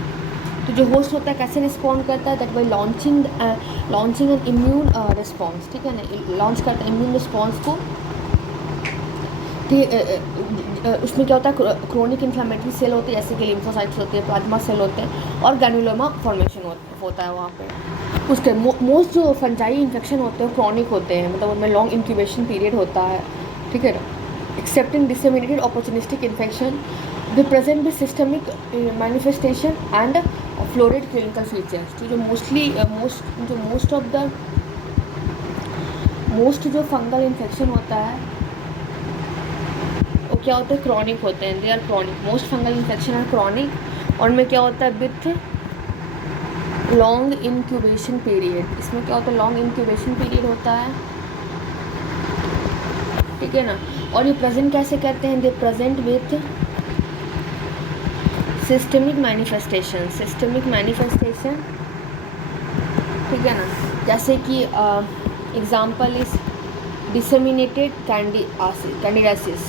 तो जो होस्ट होता है कैसे रिस्पॉन्ड करता है? That by launching an immune response. ठीक है ना, लॉन्च करता है इम्यून रिस्पॉन्स को। उसमें क्या होता है? क्रोनिक इन्फ्लामेटरी सेल होती है जैसे कि लिम्फोसाइट्स होते हैं, प्लाज्मा सेल होते हैं और ग्रैनुलोमा फॉर्मेशन होता है वहाँ पे। उसके मोस्ट जो फंजाई इन्फेक्शन होते हैं क्रॉनिक होते हैं, मतलब उनमें लॉन्ग इंक्यूबेशन पीरियड होता है। ठीक है ना, excepting disseminated opportunistic infection they present with systemic manifestation and florid clinical features. जो मोस्ट जो फंगल इन्फेक्शन होता है वो क्या होता है? क्रॉनिक होते हैं। They are chronic, most fungal infection are chronic. और में क्या होता है? With long incubation period. इसमें क्या होता है? लॉन्ग इंक्यूबेशन पीरियड होता है। ठीक है ना, और ये प्रेजेंट कैसे करते हैं? दे प्रेजेंट विथ सिस्टमिक मैनिफेस्टेशन। ठीक है ना, जैसे कि एग्जाम्पल इज डिसेमिनेटेड कैंडिडासिस।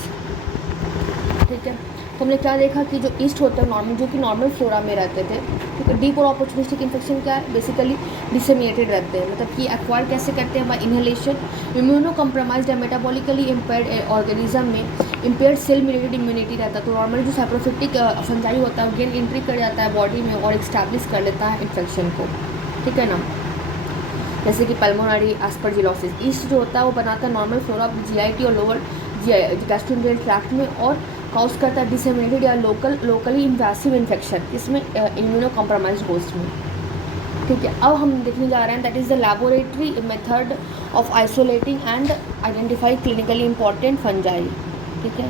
ठीक है, तो हमने क्या देखा कि जो ईस्ट होते हैं नॉर्मल, जो कि नॉर्मल फ्लोरा में रहते थे। ठीक है, डीप और अपॉर्चुनिस्टिक इन्फेक्शन क्या है? बेसिकली डिसेमिनेटेड रहते हैं, मतलब कि एक्वायर कैसे करते हैं? By inhalation. Immuno compromised metabolically impaired organism में इम्पेयर्ड सेल मेडिएटेड इम्यूनिटी रहता है। तो नॉर्मली जो सैप्रोफिटिक फंजाई होता है गेन एंट्री कर जाता है बॉडी में और इस्टेब्लिश कर लेता है इन्फेक्शन को। ठीक है ना, जैसे कि पल्मोनरी एस्परजिलोसिस। ईस्ट जो होता है वो बनाता है नॉर्मल फ्लोरा जीआईटी और लोअर गैस्ट्रोइंटेस्टाइनल ट्रैक्ट में और काउज करता है डिसेमिनेटेड या लोकली इन्वेसिव इन्फेक्शन इसमें इम्यूनो कॉम्प्रोमाइज्ड होस्ट में। ठीक है, अब हम देखने जा रहे हैं that is the laboratory method of isolating and identify clinically important fungi. ठीक है,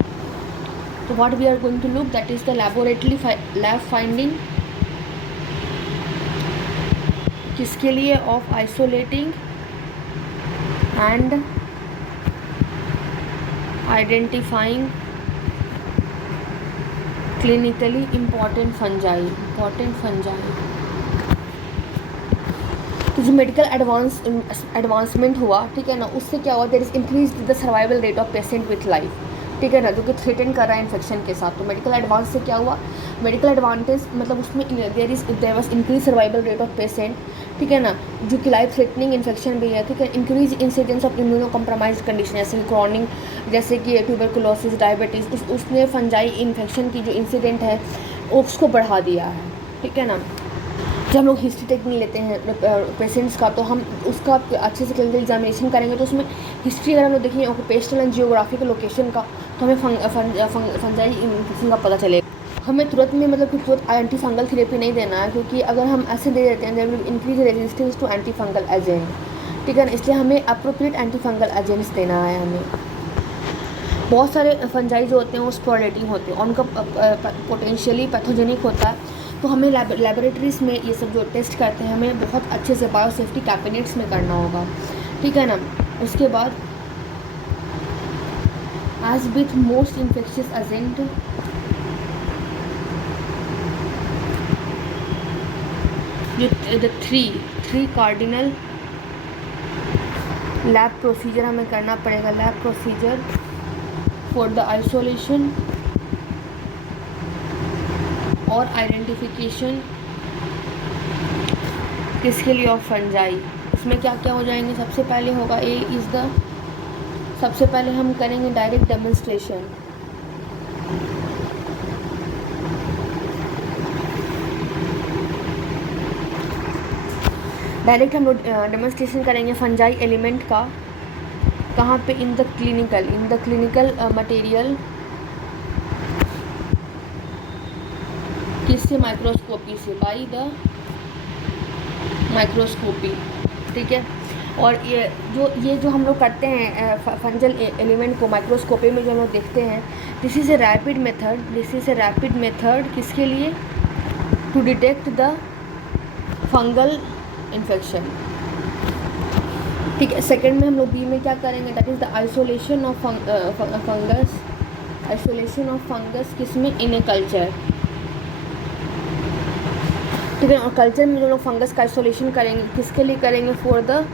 तो what we are going to look that is the laboratory lab finding किसके लिए? Of isolating and identifying clinically important fungi. तो जो medical advancement हुआ, ठीक है ना, उससे क्या हुआ? There is increase the survival rate of patient with life. ठीक है ना, जो कि थ्रेटन कर रहा है इन्फेक्शन के साथ। तो मेडिकल एडवांस से क्या हुआ? मेडिकल एडवांटेज मतलब उसमें there was increase survival rate of patient. ठीक है ना, जो कि लाइफ थ्रेटनिंग इन्फेक्शन भी है। ठीक है, increase incidence of immuno compromise condition जैसे क्रॉनिक, जैसे कि ट्यूबरकुलोसिस, डायबिटीज़, उसने फंजाई इन्फेक्शन की जो इंसिडेंट है उसको बढ़ा दिया है। ठीक है ना, जब हम लोग हिस्ट्री टेकिंग लेते हैं पेशेंट्स का तो हम उसका अच्छे से क्लिनिकल एग्जामिनेशन करेंगे तो उसमें हिस्ट्री अगर हम लोग देखेंगे ऑक्यूपेशनल एंड जियोग्राफिकल लोकेशन का तो हमें फंजाई इन्फेक्शन का पता चलेगा। हमें तुरंत में मतलब कि तुरंत एंटी फंगल थेरेपी नहीं देना है, क्योंकि अगर हम ऐसे दे देते हैं there will increase resistance to anti fungal agent. ठीक है ना, इसलिए हमें अप्रोप्रिएट एंटी फंगल एजेंट्स देना है हमें। बहुत सारे फंजाई जो होते हैं वो स्पोरेटिंग होते हैं और उनका पोटेंशियली पैथोजेनिक होता है। तो हमें लेबोरेटरीज़ में ये सब जो टेस्ट करते हैं हमें बहुत अच्छे से बायोसेफ्टी कैबिनेट्स में करना होगा। ठीक है ना, उसके बाद as with most infectious agent जो the three cardinal lab procedure हमें करना पड़ेगा, lab procedure for the isolation और आइडेंटिफिकेशन किसके लिए, ऑफ फंजाई। इसमें क्या क्या हो जाएंगे, सबसे पहले होगा सबसे पहले हम करेंगे डायरेक्ट डेमोन्स्ट्रेशन। डायरेक्ट हम लोग डेमोन्स्ट्रेशन करेंगे फंजाई एलिमेंट का, कहाँ पे, इन द क्लिनिकल मटेरियल, किससे, माइक्रोस्कोपी से, बाई द माइक्रोस्कोपी, ठीक है। और ये जो हम लोग करते हैं फंजल एलिमेंट को माइक्रोस्कोपी में जो हम लोग देखते हैं, this is a rapid method किसके लिए, to detect the fungal infection, ठीक है। सेकंड में हम लोग बी में क्या करेंगे, that is the isolation of fungus किसमें, इन ए कल्चर, ठीक है। और कल्चर में जो लोग फंगस का आइसोलेशन करेंगे किसके लिए करेंगे, फॉर द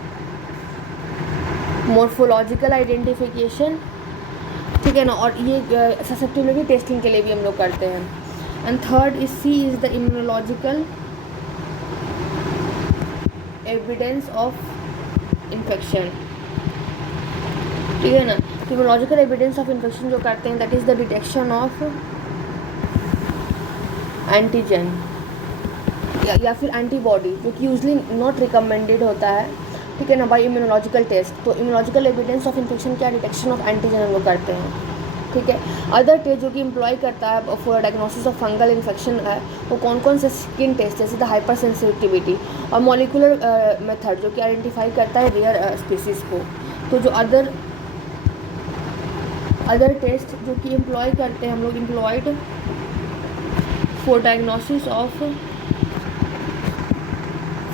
मॉर्फोलॉजिकल आइडेंटिफिकेशन, ठीक है ना। और ये ससेप्टिबिलिटी टेस्टिंग के लिए भी हम लोग करते हैं। And third is C is the immunological evidence of infection, ठीक है ना। इम्यूनोलॉजिकल एविडेंस ऑफ इन्फेक्शन जो करते हैं, that is the detection of antigen या फिर एंटीबॉडी, जो कि यूजली नॉट रिकमेंडेड होता है, ठीक है ना, बाय इम्यूनोलॉजिकल टेस्ट। तो इम्यूनोलॉजिकल एविडेंस ऑफ इन्फेक्शन क्या, डिटेक्शन ऑफ एंटीजन हम लोग करते हैं, ठीक है। अदर टेस्ट जो कि एम्प्लॉय करता है for diagnosis of fungal infection है, वो कौन से स्किन टेस्ट, जैसे द हाइपर सेंसिटिविटी, और मॉलिकुलर मेथड जो कि आइडेंटिफाई करता है रेयर स्पीसीज़ को। तो जो अदर टेस्ट जो कि एम्प्लॉय करते हैं हम लोग, employed for diagnosis of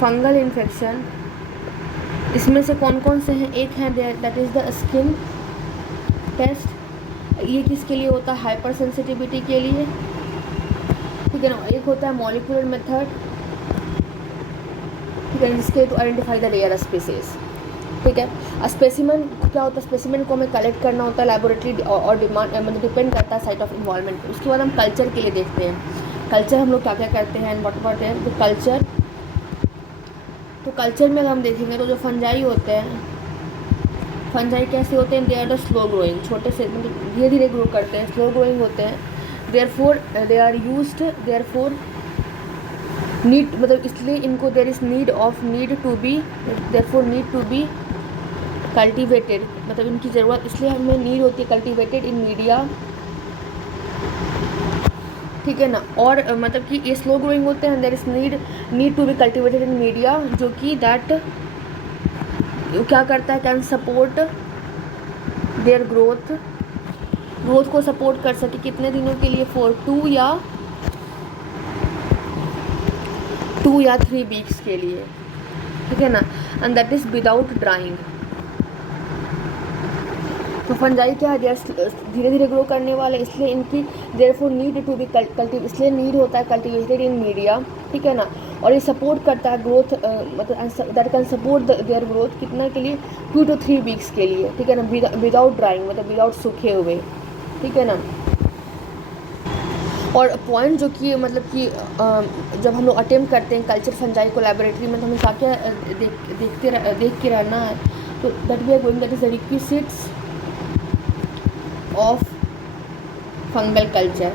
fungal infection, इसमें से कौन से हैं, एक है that is the skin test, ये किसके लिए होता है, हाइपर सेंसिटिविटी के लिए, ठीक है ना। एक होता है मॉलिक्यूलर मेथड, ठीक है, जिसके to identify the rare species, ठीक है। स्पेसिमेन क्या होता है, स्पेसिमेन को हमें कलेक्ट करना होता है लैबोरेटरी और मतलब डिपेंड करता है साइट ऑफ इन्वॉल्वमेंट। उसके बाद हम कल्चर के लिए देखते हैं, कल्चर हम लोग क्या क्या करते हैं, एंड व्हाट है द कल्चर। तो कल्चर में अगर हम देखेंगे तो जो फंजाई होते हैं, फंजाई कैसे होते हैं, they are the slow growing, छोटे से मतलब धीरे धीरे ग्रो करते हैं, स्लो ग्रोइंग होते हैं। देयरफॉर नीड, मतलब इसलिए इनको there is need to be cultivated, मतलब इनकी ज़रूरत इसलिए हमें नीड होती है कल्टिवेटेड इन मीडिया, ठीक है ना। और मतलब कि ये स्लो ग्रोइंग होते हैं, there is need to be cultivated in media, जो कि दैट क्या करता है, कैन सपोर्ट देयर ग्रोथ को सपोर्ट कर सके, कितने दिनों के लिए, फॉर 2 या 3 वीक्स के लिए, ठीक है ना। And that is without drawing. तो फंजाई क्या है, धीरे धीरे ग्रो करने वाले, इसलिए इनकी देयरफॉर नीड टू बी इसलिए नीड होता है कल्टिवेटेड इन मीडिया, ठीक है ना। और ये सपोर्ट करता है ग्रोथ, मतलब that can support their growth कितना के लिए, 2 to 3 वीक्स के लिए, ठीक है ना, विदाउट ड्राइंग, मतलब विदाउट सूखे हुए, ठीक है ना। और पॉइंट जो कि मतलब कि जब हम लोग अटेम्प्ट करते हैं कल्चर फंजाई को लैबोरेटरी में, तो हमें क्या क्या देख के रहना है, तो that we are going, that is the requisites of fungal culture.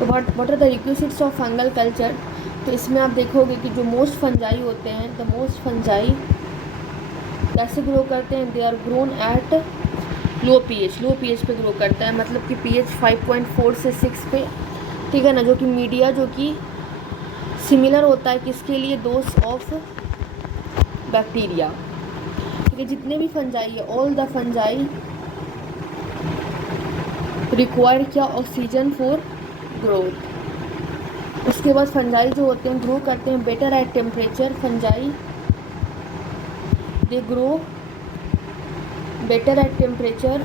तो what are the requisites of fungal culture. तो इसमें आप देखोगे कि जो मोस्ट फंजाई होते हैं, द मोस्ट फंजाई कैसे ग्रो करते हैं, they are grown at low pH पे ग्रो करता है, मतलब कि पीएच 5.4 से 6 पे, ठीक है ना। जो कि मीडिया जो कि सिमिलर होता है किसके लिए, दोस ऑफ बैक्टीरिया, ठीक है। जितने भी फंजाई है, ऑल द फंजाई रिक्वायर क्या, ऑक्सीजन फॉर ग्रोथ। उसके बाद फंजाई जो होते हैं ग्रो करते हैं better at temperature, fungi they grow better at temperature,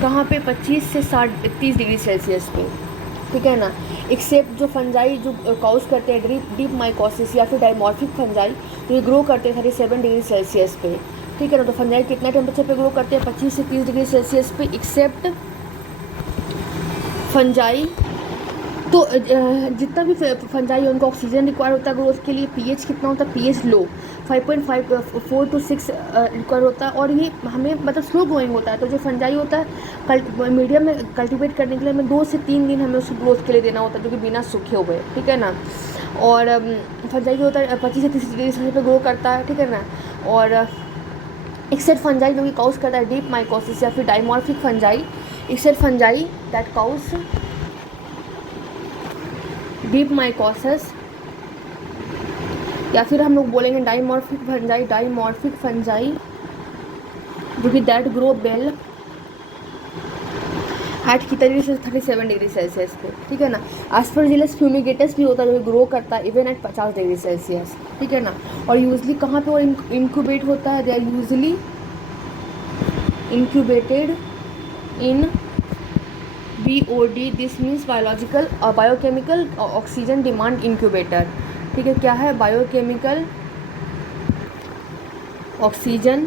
कहाँ पे, 25 से 30 डिग्री सेल्सियस पे, ठीक है ना। एक्सेप्ट जो फंजाई जो कॉज करते हैं डीप माइकोसिस या फिर डाइमॉर्फिक फंजाई, तो ये ग्रो करते हैं 37 डिग्री सेल्सियस पे, ठीक है ना। तो फंजाई कितना टेम्परेचर पे ग्रो करते हैं, 25 से 30 डिग्री सेल्सियस पे, एक्सेप्ट फंजाई। तो जितना भी फंजाई है उनको ऑक्सीजन रिक्वायर होता है ग्रोथ के लिए। पीएच कितना होता है, पीएच लो 5.4 to 6 रिक्वायर होता है, और ये हमें मतलब स्लो ग्रोइंग होता है। तो जो फंजाई होता है मीडियम में कल्टीवेट करने के लिए हमें 2 से 3 दिन हमें उसको ग्रोथ के लिए देना होता है, जो कि बिना सूखे हुए, ठीक है ना। और फंजाई जो होता है 25 से 30 डिग्री सेल्सियस पे ग्रो करता है, ठीक है ना। और एक्सेप्ट फंजाई जो कि कॉज करता है डीप माइकोसिस या फिर dimorphic fungi, except fungi that cause deep mycosis, या फिर हम लोग बोलेंगे डाइमॉर्फिक फंजाई जो कि दैट ग्रो बेल एट कितना डिग्री से 37 डिग्री सेल्सियस पे, ठीक है ना। एस्परजिलस फ्यूमिगेटस भी होता है जो ग्रो करता है इवन एट 50 डिग्री सेल्सियस, ठीक है ना। और यूजली कहाँ पे वो इंक्यूबेट होता है, they are usually incubated in BOD, this means biochemical oxygen demand incubator, ठीक है। क्या है, बायोकेमिकल ऑक्सीजन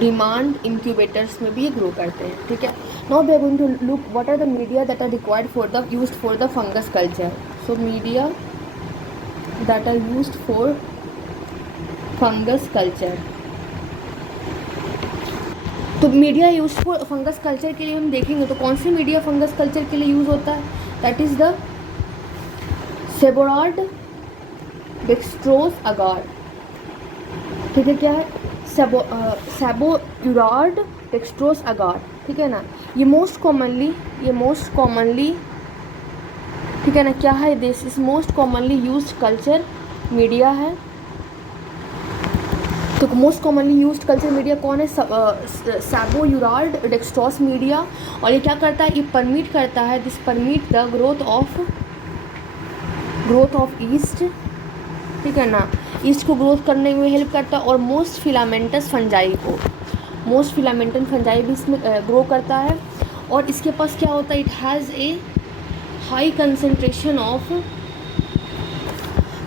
डिमांड इंक्यूबेटर्स में भी ये ग्रो करते हैं, ठीक है। Now we are going to look what are the media that are required for the fungus culture. So media that are used for fungus culture, तो media use for fungus culture के लिए हम देखेंगे तो कौन सी मीडिया फंगस कल्चर के लिए use होता है, that is the Sabouraud dextrose अगार, ठीक है। क्या है, सेबोरार्ड डेक्सट्रोज अगार, ठीक है ना। ये मोस्ट कॉमनली ठीक है ना, क्या है, this is most commonly used culture media है। तो most commonly used culture media कौन है, सेबोरार्ड डेक्सट्रोज मीडिया। और ये क्या करता है, ये परमिट करता है, this permit the growth of east, ठीक है ना। ईस्ट को ग्रोथ करने में हेल्प करता है। और मोस्ट फिलामेंटन फंजाई भी इसमें ग्रो करता है। और इसके पास क्या होता है, it has a high concentration of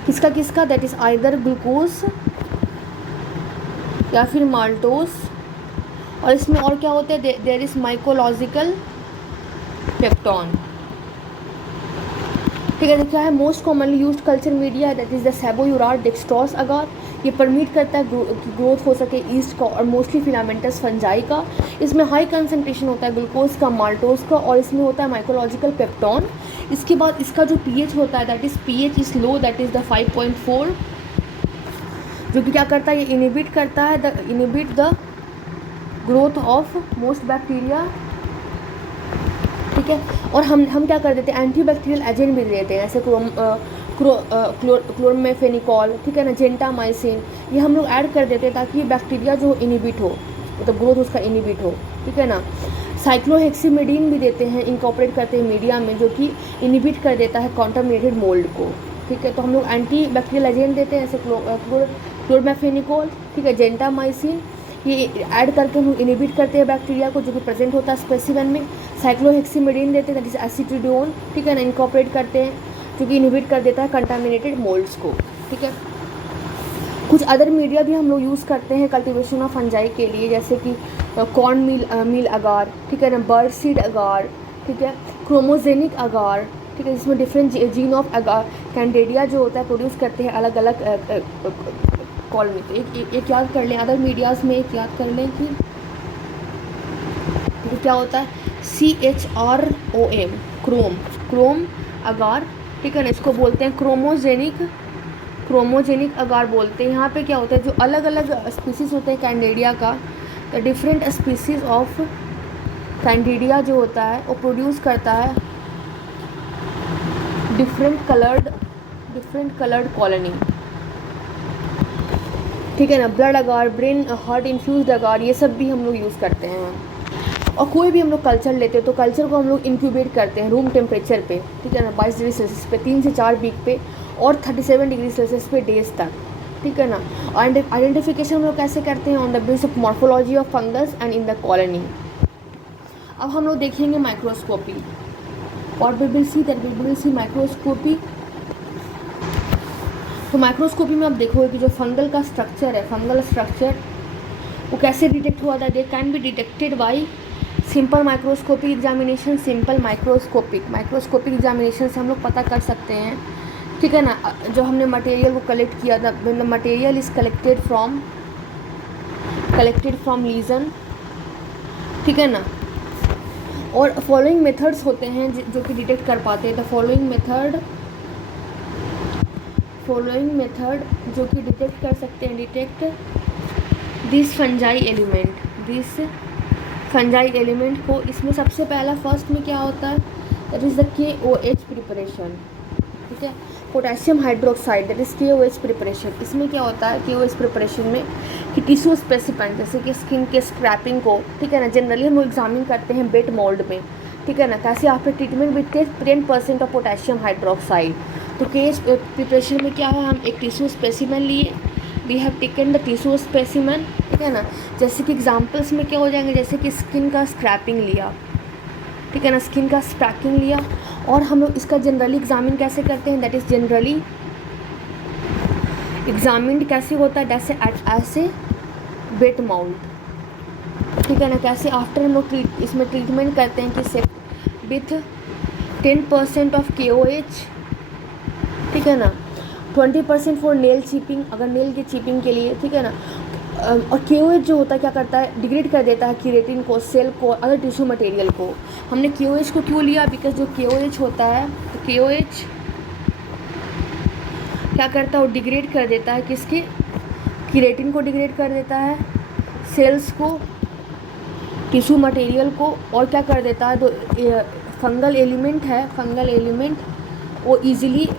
किसका दैट इज़ आइदर ग्लूकोज या फिर माल्टोस। और इसमें और क्या होता है, देयर इज़ माइकोलॉजिकल पेप्टॉन, ठीक है। क्या है, most commonly used culture media that is the Sabouraud dextrose agar. ये परमिट करता है ग्रोथ हो सके ईस्ट का और मोस्टली फिलामेंटस फंजाई का। इसमें हाई कंसनट्रेशन होता है ग्लूकोज का, माल्टोस का, और इसमें होता है माइकोलॉजिकल पेप्टॉन। इसके बाद इसका जो पीएच होता है that is pH is low, that is the 5.4, जो कि क्या करता है, ये इनिबिट करता है the growth of most bacteria, ठीक है। और हम क्या कर देते हैं, एंटीबैक्टीरियल एजेंट भी देते हैं, जैसे क्लोरमेफेनिकॉल, ठीक है ना, जेंटामाइसिन, ये हम लोग ऐड कर देते हैं ताकि बैक्टीरिया जो इनिबिट हो, मतलब ग्रोथ उसका इनिबिट हो, ठीक है ना। साइक्लोहेक्सीमिडीन भी देते हैं, इनकॉर्पोरेट करते हैं मीडिया में, जो कि इनिबिट कर देता है कॉन्टामिनेटेड मोल्ड को, ठीक है। तो हम लोग एंटी बैक्टीरियल एजेंट देते हैं, जैसे क्लोरमेफेनिकॉल, ठीक है, जेंटामाइसिन, ये ऐड करके हम इनिबिट करते हैं बैक्टीरिया को जो कि प्रेजेंट होता है स्पेसिमेन में। साइक्लोहेक्सीमिडीन देते हैं, दैट इज एसिटिडोन, ठीक है ना, इनकॉर्पोरेट करते हैं, जो कि इनिबिट कर देता है कंटामिनेटेड मोल्ड्स को, ठीक है। कुछ अदर मीडिया भी हम लोग यूज़ करते हैं कल्टीवेशन ऑफ फंजाई के लिए, जैसे कि कॉर्न मील अगार, ठीक है ना, बर्ड सीड अगार, ठीक है, क्रोमोजेनिक अगार, ठीक है, जिसमें डिफरेंट जीन ऑफ अगार कैंडेडिया जो होता है प्रोड्यूस करते हैं अलग अलग कॉलोनी। तो एक याद कर लें, अदर मीडियाज़ में एक याद कर लें कि तो क्या होता है, CHROM, क्रोम अगार, ठीक है ना, इसको बोलते हैं क्रोमोजेनिक अगार बोलते हैं। यहाँ पे क्या होता है, जो अलग अलग स्पीसीज़ होते हैं कैंडेडिया का, तो डिफरेंट स्पीसीज़ ऑफ कैंडेडिया जो होता है वो प्रोड्यूस करता है डिफरेंट कलर्ड कॉलोनी, ठीक है ना। ब्लड अगार, ब्रेन हार्ट इन्फ्यूज्ड अगार, ये सब भी हम लोग यूज़ करते हैं। और कोई भी हम लोग कल्चर लेते हैं तो कल्चर को हम लोग इंक्यूबेट करते हैं रूम टेम्परेचर पे, ठीक है ना, 22 डिग्री सेल्सियस पे 3 से 4 वीक पे, और 37 डिग्री सेल्सियस पे डेज तक, ठीक है ना। आइडेंटिफिकेशन हम लोग कैसे करते हैं, on the base of morphology of fungus and in the colony. अब हम लोग देखेंगे माइक्रोस्कोपी। और we will see that we will see microscopy. तो माइक्रोस्कोपी में आप देखोगे कि जो फंगल का स्ट्रक्चर है, फंगल स्ट्रक्चर वो कैसे डिटेक्ट हुआ था, they can be detected by simple microscopic examination. Simple microscopic examination से हम लोग पता कर सकते हैं, ठीक है ना। जो हमने मटेरियल को कलेक्ट किया था, material is collected from lesion, ठीक है ना। और फॉलोइंग मेथड्स होते हैं जो कि डिटेक्ट कर पाते हैं। द फॉलोइंग मेथड जो कि डिटेक्ट कर सकते हैं, डिटेक्ट दिस फंजाई एलिमेंट को। इसमें सबसे पहला फर्स्ट में क्या होता है, that is the KOH preparation, ठीक है, potassium hydroxide, that is KOH preparation. इसमें क्या होता है KOH प्रिपरेशन में कि टिश्यू स्पेसिफिक जैसे कि स्किन के स्क्रैपिंग को, ठीक है ना, जनरली हम एग्जामिन करते हैं बेट मोल्ड में, ठीक है ना, कैसे after treatment with 10% of potassium hydroxide. तो KOH प्रिपरेशन में क्या है, हम एक टिश्यू स्पेसिमेन लिए, we have taken the tissue specimen, ठीक है ना। जैसे कि एग्जाम्पल्स में क्या हो जाएंगे, जैसे कि स्किन का स्क्रैपिंग लिया, ठीक है ना, स्किन का स्क्रैपिंग लिया। और हम लोग इसका जनरली एग्जामिन कैसे करते हैं, दैट इज़ जनरली एग्जामिन्ड कैसे होता है, जैसे ऐसे वेट माउंट, ठीक है ना। कैसे आफ्टर हम लोग इसमें ट्रीटमेंट करते हैं कि सिर्फ विथ 10% ऑफ KOH, ठीक है ना, 20% फॉर नेल चिपिंग, अगर नेल की चिपिंग के लिए, ठीक है ना। और KOH जो होता है क्या करता है, डिग्रेड कर देता है कीरेटिन को, सेल को, अदर टिश्यू मटेरियल को। हमने KOH को क्यों लिया, बिकॉज जो KOH होता है, तो KOH क्या करता है, वो डिग्रेड कर देता है किसके, कीरेटिन को डिग्रेड कर देता है, सेल्स को, टिश्यू मटेरियल को। और क्या कर देता है, तो फंगल एलिमेंट वो ईजिली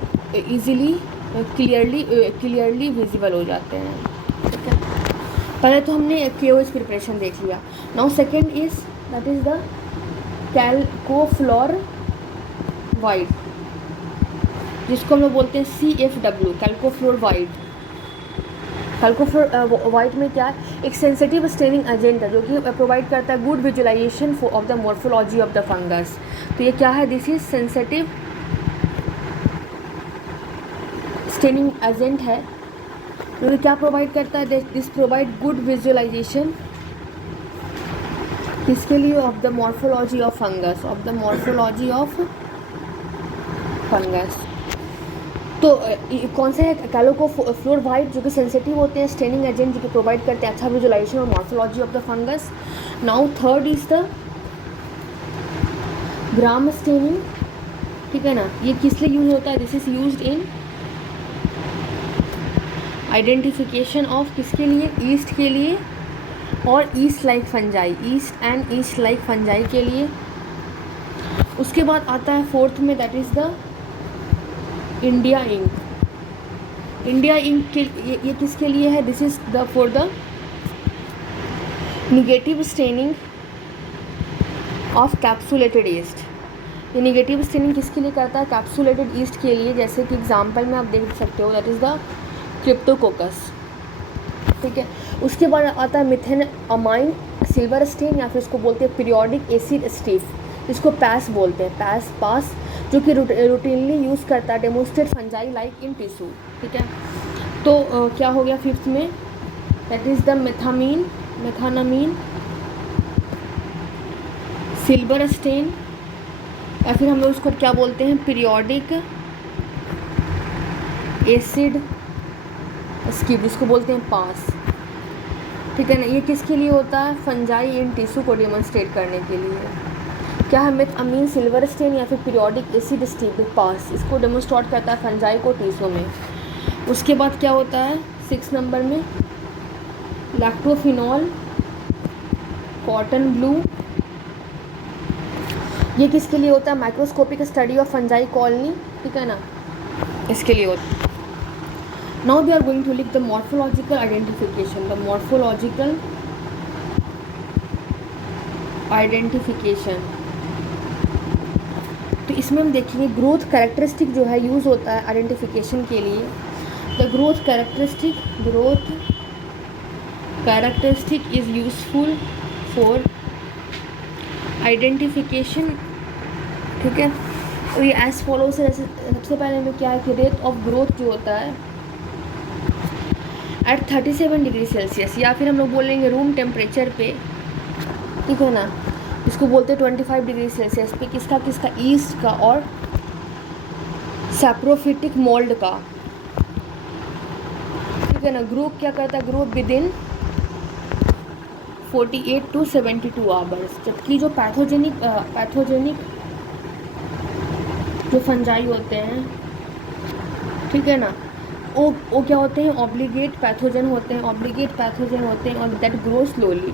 क्लियरली विजिबल हो जाते हैं, ठीक है। पहले तो हमने KOH प्रिपरेशन देख लिया। Now second is that is the calcofluor, जिसको हम लोग बोलते हैं CFW, कैल्कोफ्लोराइड में क्या है, एक सेंसिटिव स्टेनिंग एजेंट है जो कि प्रोवाइड करता है good visualization of the morphology of the fungus. तो ये क्या है, this is sensitive staining agent है जो कि क्या प्रोवाइड करता है, दिस प्रोवाइड गुड विजुअलाइजेशन किसके लिए, of the morphology of fungus. तो कौन से है, कैल्कोफ्लोराइड जो कि सेंसिटिव होते हैं, स्टेनिंग एजेंट जो कि प्रोवाइड करते हैं अच्छा विजुअलाइजेशन और morphology of the fungus. Now third is the gram staining, ठीक है ना। ये किस लिए यूज होता है, this is used in identification of किसके लिए, ईस्ट के लिए और ईस्ट लाइक फंजाई के लिए। उसके बाद आता है फोर्थ में, that is the India ink के ये किसके लिए है, this is the for the negative staining of capsulated yeast. ये निगेटिव स्टेनिंग किसके लिए करता है, कैप्सुलेटेड ईस्ट के लिए। जैसे कि एग्जांपल में आप देख सकते हो, दैट इज़ द क्रिप्टोकोकस, ठीक है। उसके बाद आता है मिथेन अमाइन सिल्वर स्टेन, या फिर इसको बोलते हैं पीरियोडिक एसिड स्टिफ, इसको पैस बोलते हैं, पास जो कि रूटीनली यूज़ करता है demonstrate fungi like in tissue, ठीक है। तो क्या हो गया फिफ्थ में, that is the methenamine silver stain, या फिर हम लोग उसको क्या बोलते हैं, पीरियोडिक एसिड स्किप, जिसको बोलते हैं पास, ठीक है ना। ये किसके लिए होता है, फंजाई इन टिश्यू को डेमोन्स्ट्रेट करने के लिए। क्या है, मेथ अमीन सिल्वर स्टेन या फिर पीरियोडिक एसिड स्टिप पास, इसको डेमोन्स्ट्रेट करता है फंजाई को टिश्यू में। उसके बाद क्या होता है 6 नंबर में, लैक्टोफिनॉल कॉटन ब्लू, ये किसके लिए होता है, microscopic study of fungi colony, ठीक है ना, इसके लिए होता है। Now we are going to लिख द मॉर्फोलॉजिकल आइडेंटिफिकेशन, तो इसमें हम देखेंगे ग्रोथ कैरेक्टरिस्टिक जो है यूज़ होता है आइडेंटिफिकेशन के लिए। The growth characteristic is useful for identification, ठीक है। और ये एज फॉलोज है। सबसे पहले हमें क्या है कि रेट ऑफ ग्रोथ जो होता है एट 37 डिग्री सेल्सियस, या फिर हम लोग बोलेंगे रूम टेम्परेचर पे, ठीक है ना, इसको बोलते हैं 25 डिग्री सेल्सियस पे, किसका किसका, ईस्ट का और सैप्रोफिटिक मोल्ड का, ठीक है ना। ग्रुप क्या करता है, group with in 48 to 72 hours. जबकि जो पैथोजेनिक जो फंजाई होते हैं, ठीक है ना, वो क्या होते हैं, ऑब्लिगेट पैथोजन होते हैं और दैट ग्रो स्लोली।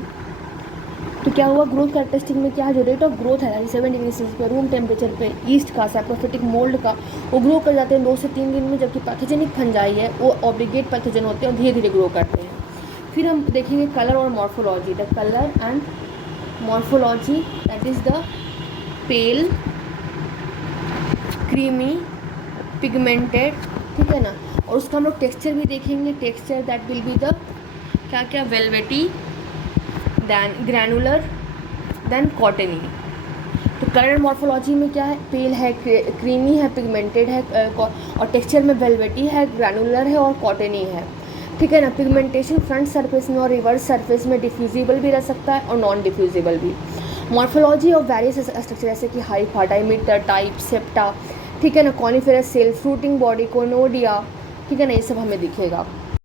तो क्या हुआ, ग्रोथ कैरेक्टरिस्टिक में क्या है, जो रेट ऑफ ग्रोथ है 7 डिग्री सेल्सियस पे रूम टेम्परेचर पे ईस्ट का सैप्रोफिटिक मोल्ड का, वो ग्रो कर जाते हैं 2 से 3 दिन में। जबकि पैथोजेनिक फंजाई है वो ऑब्लिगेट पैथोजन होते हैं और धीरे धीरे ग्रो करते हैं। फिर हम देखेंगे कलर और morphology. The colour and morphology, that is the pale, creamy, pigmented, ठीक है ना। और उसका हम लोग टेक्सचर भी देखेंगे। Texture that will be the क्या क्या, velvety, then granular, then cottony. तो कलर एंड मॉर्फोलॉजी में क्या है, पेल है, क्रीमी है, पिगमेंटेड है, और टेक्सचर में वेलवेटी है, ग्रैनुलर है और कॉटनी है, ठीक है ना। पिगमेंटेशन फ्रंट सरफेस में और रिवर्स सरफेस में डिफ्यूजिबल भी रह सकता है और नॉन डिफ्यूजिबल भी। मॉर्फोलॉजी ऑफ वेरियस स्ट्रक्चर जैसे कि हाइफा, डायमीटर, टाइप, सेप्टा, ठीक है ना, कॉनिफेरस सेल, फ्रूटिंग बॉडी, कोनोडिया, ठीक है ना, ये सब हमें दिखेगा।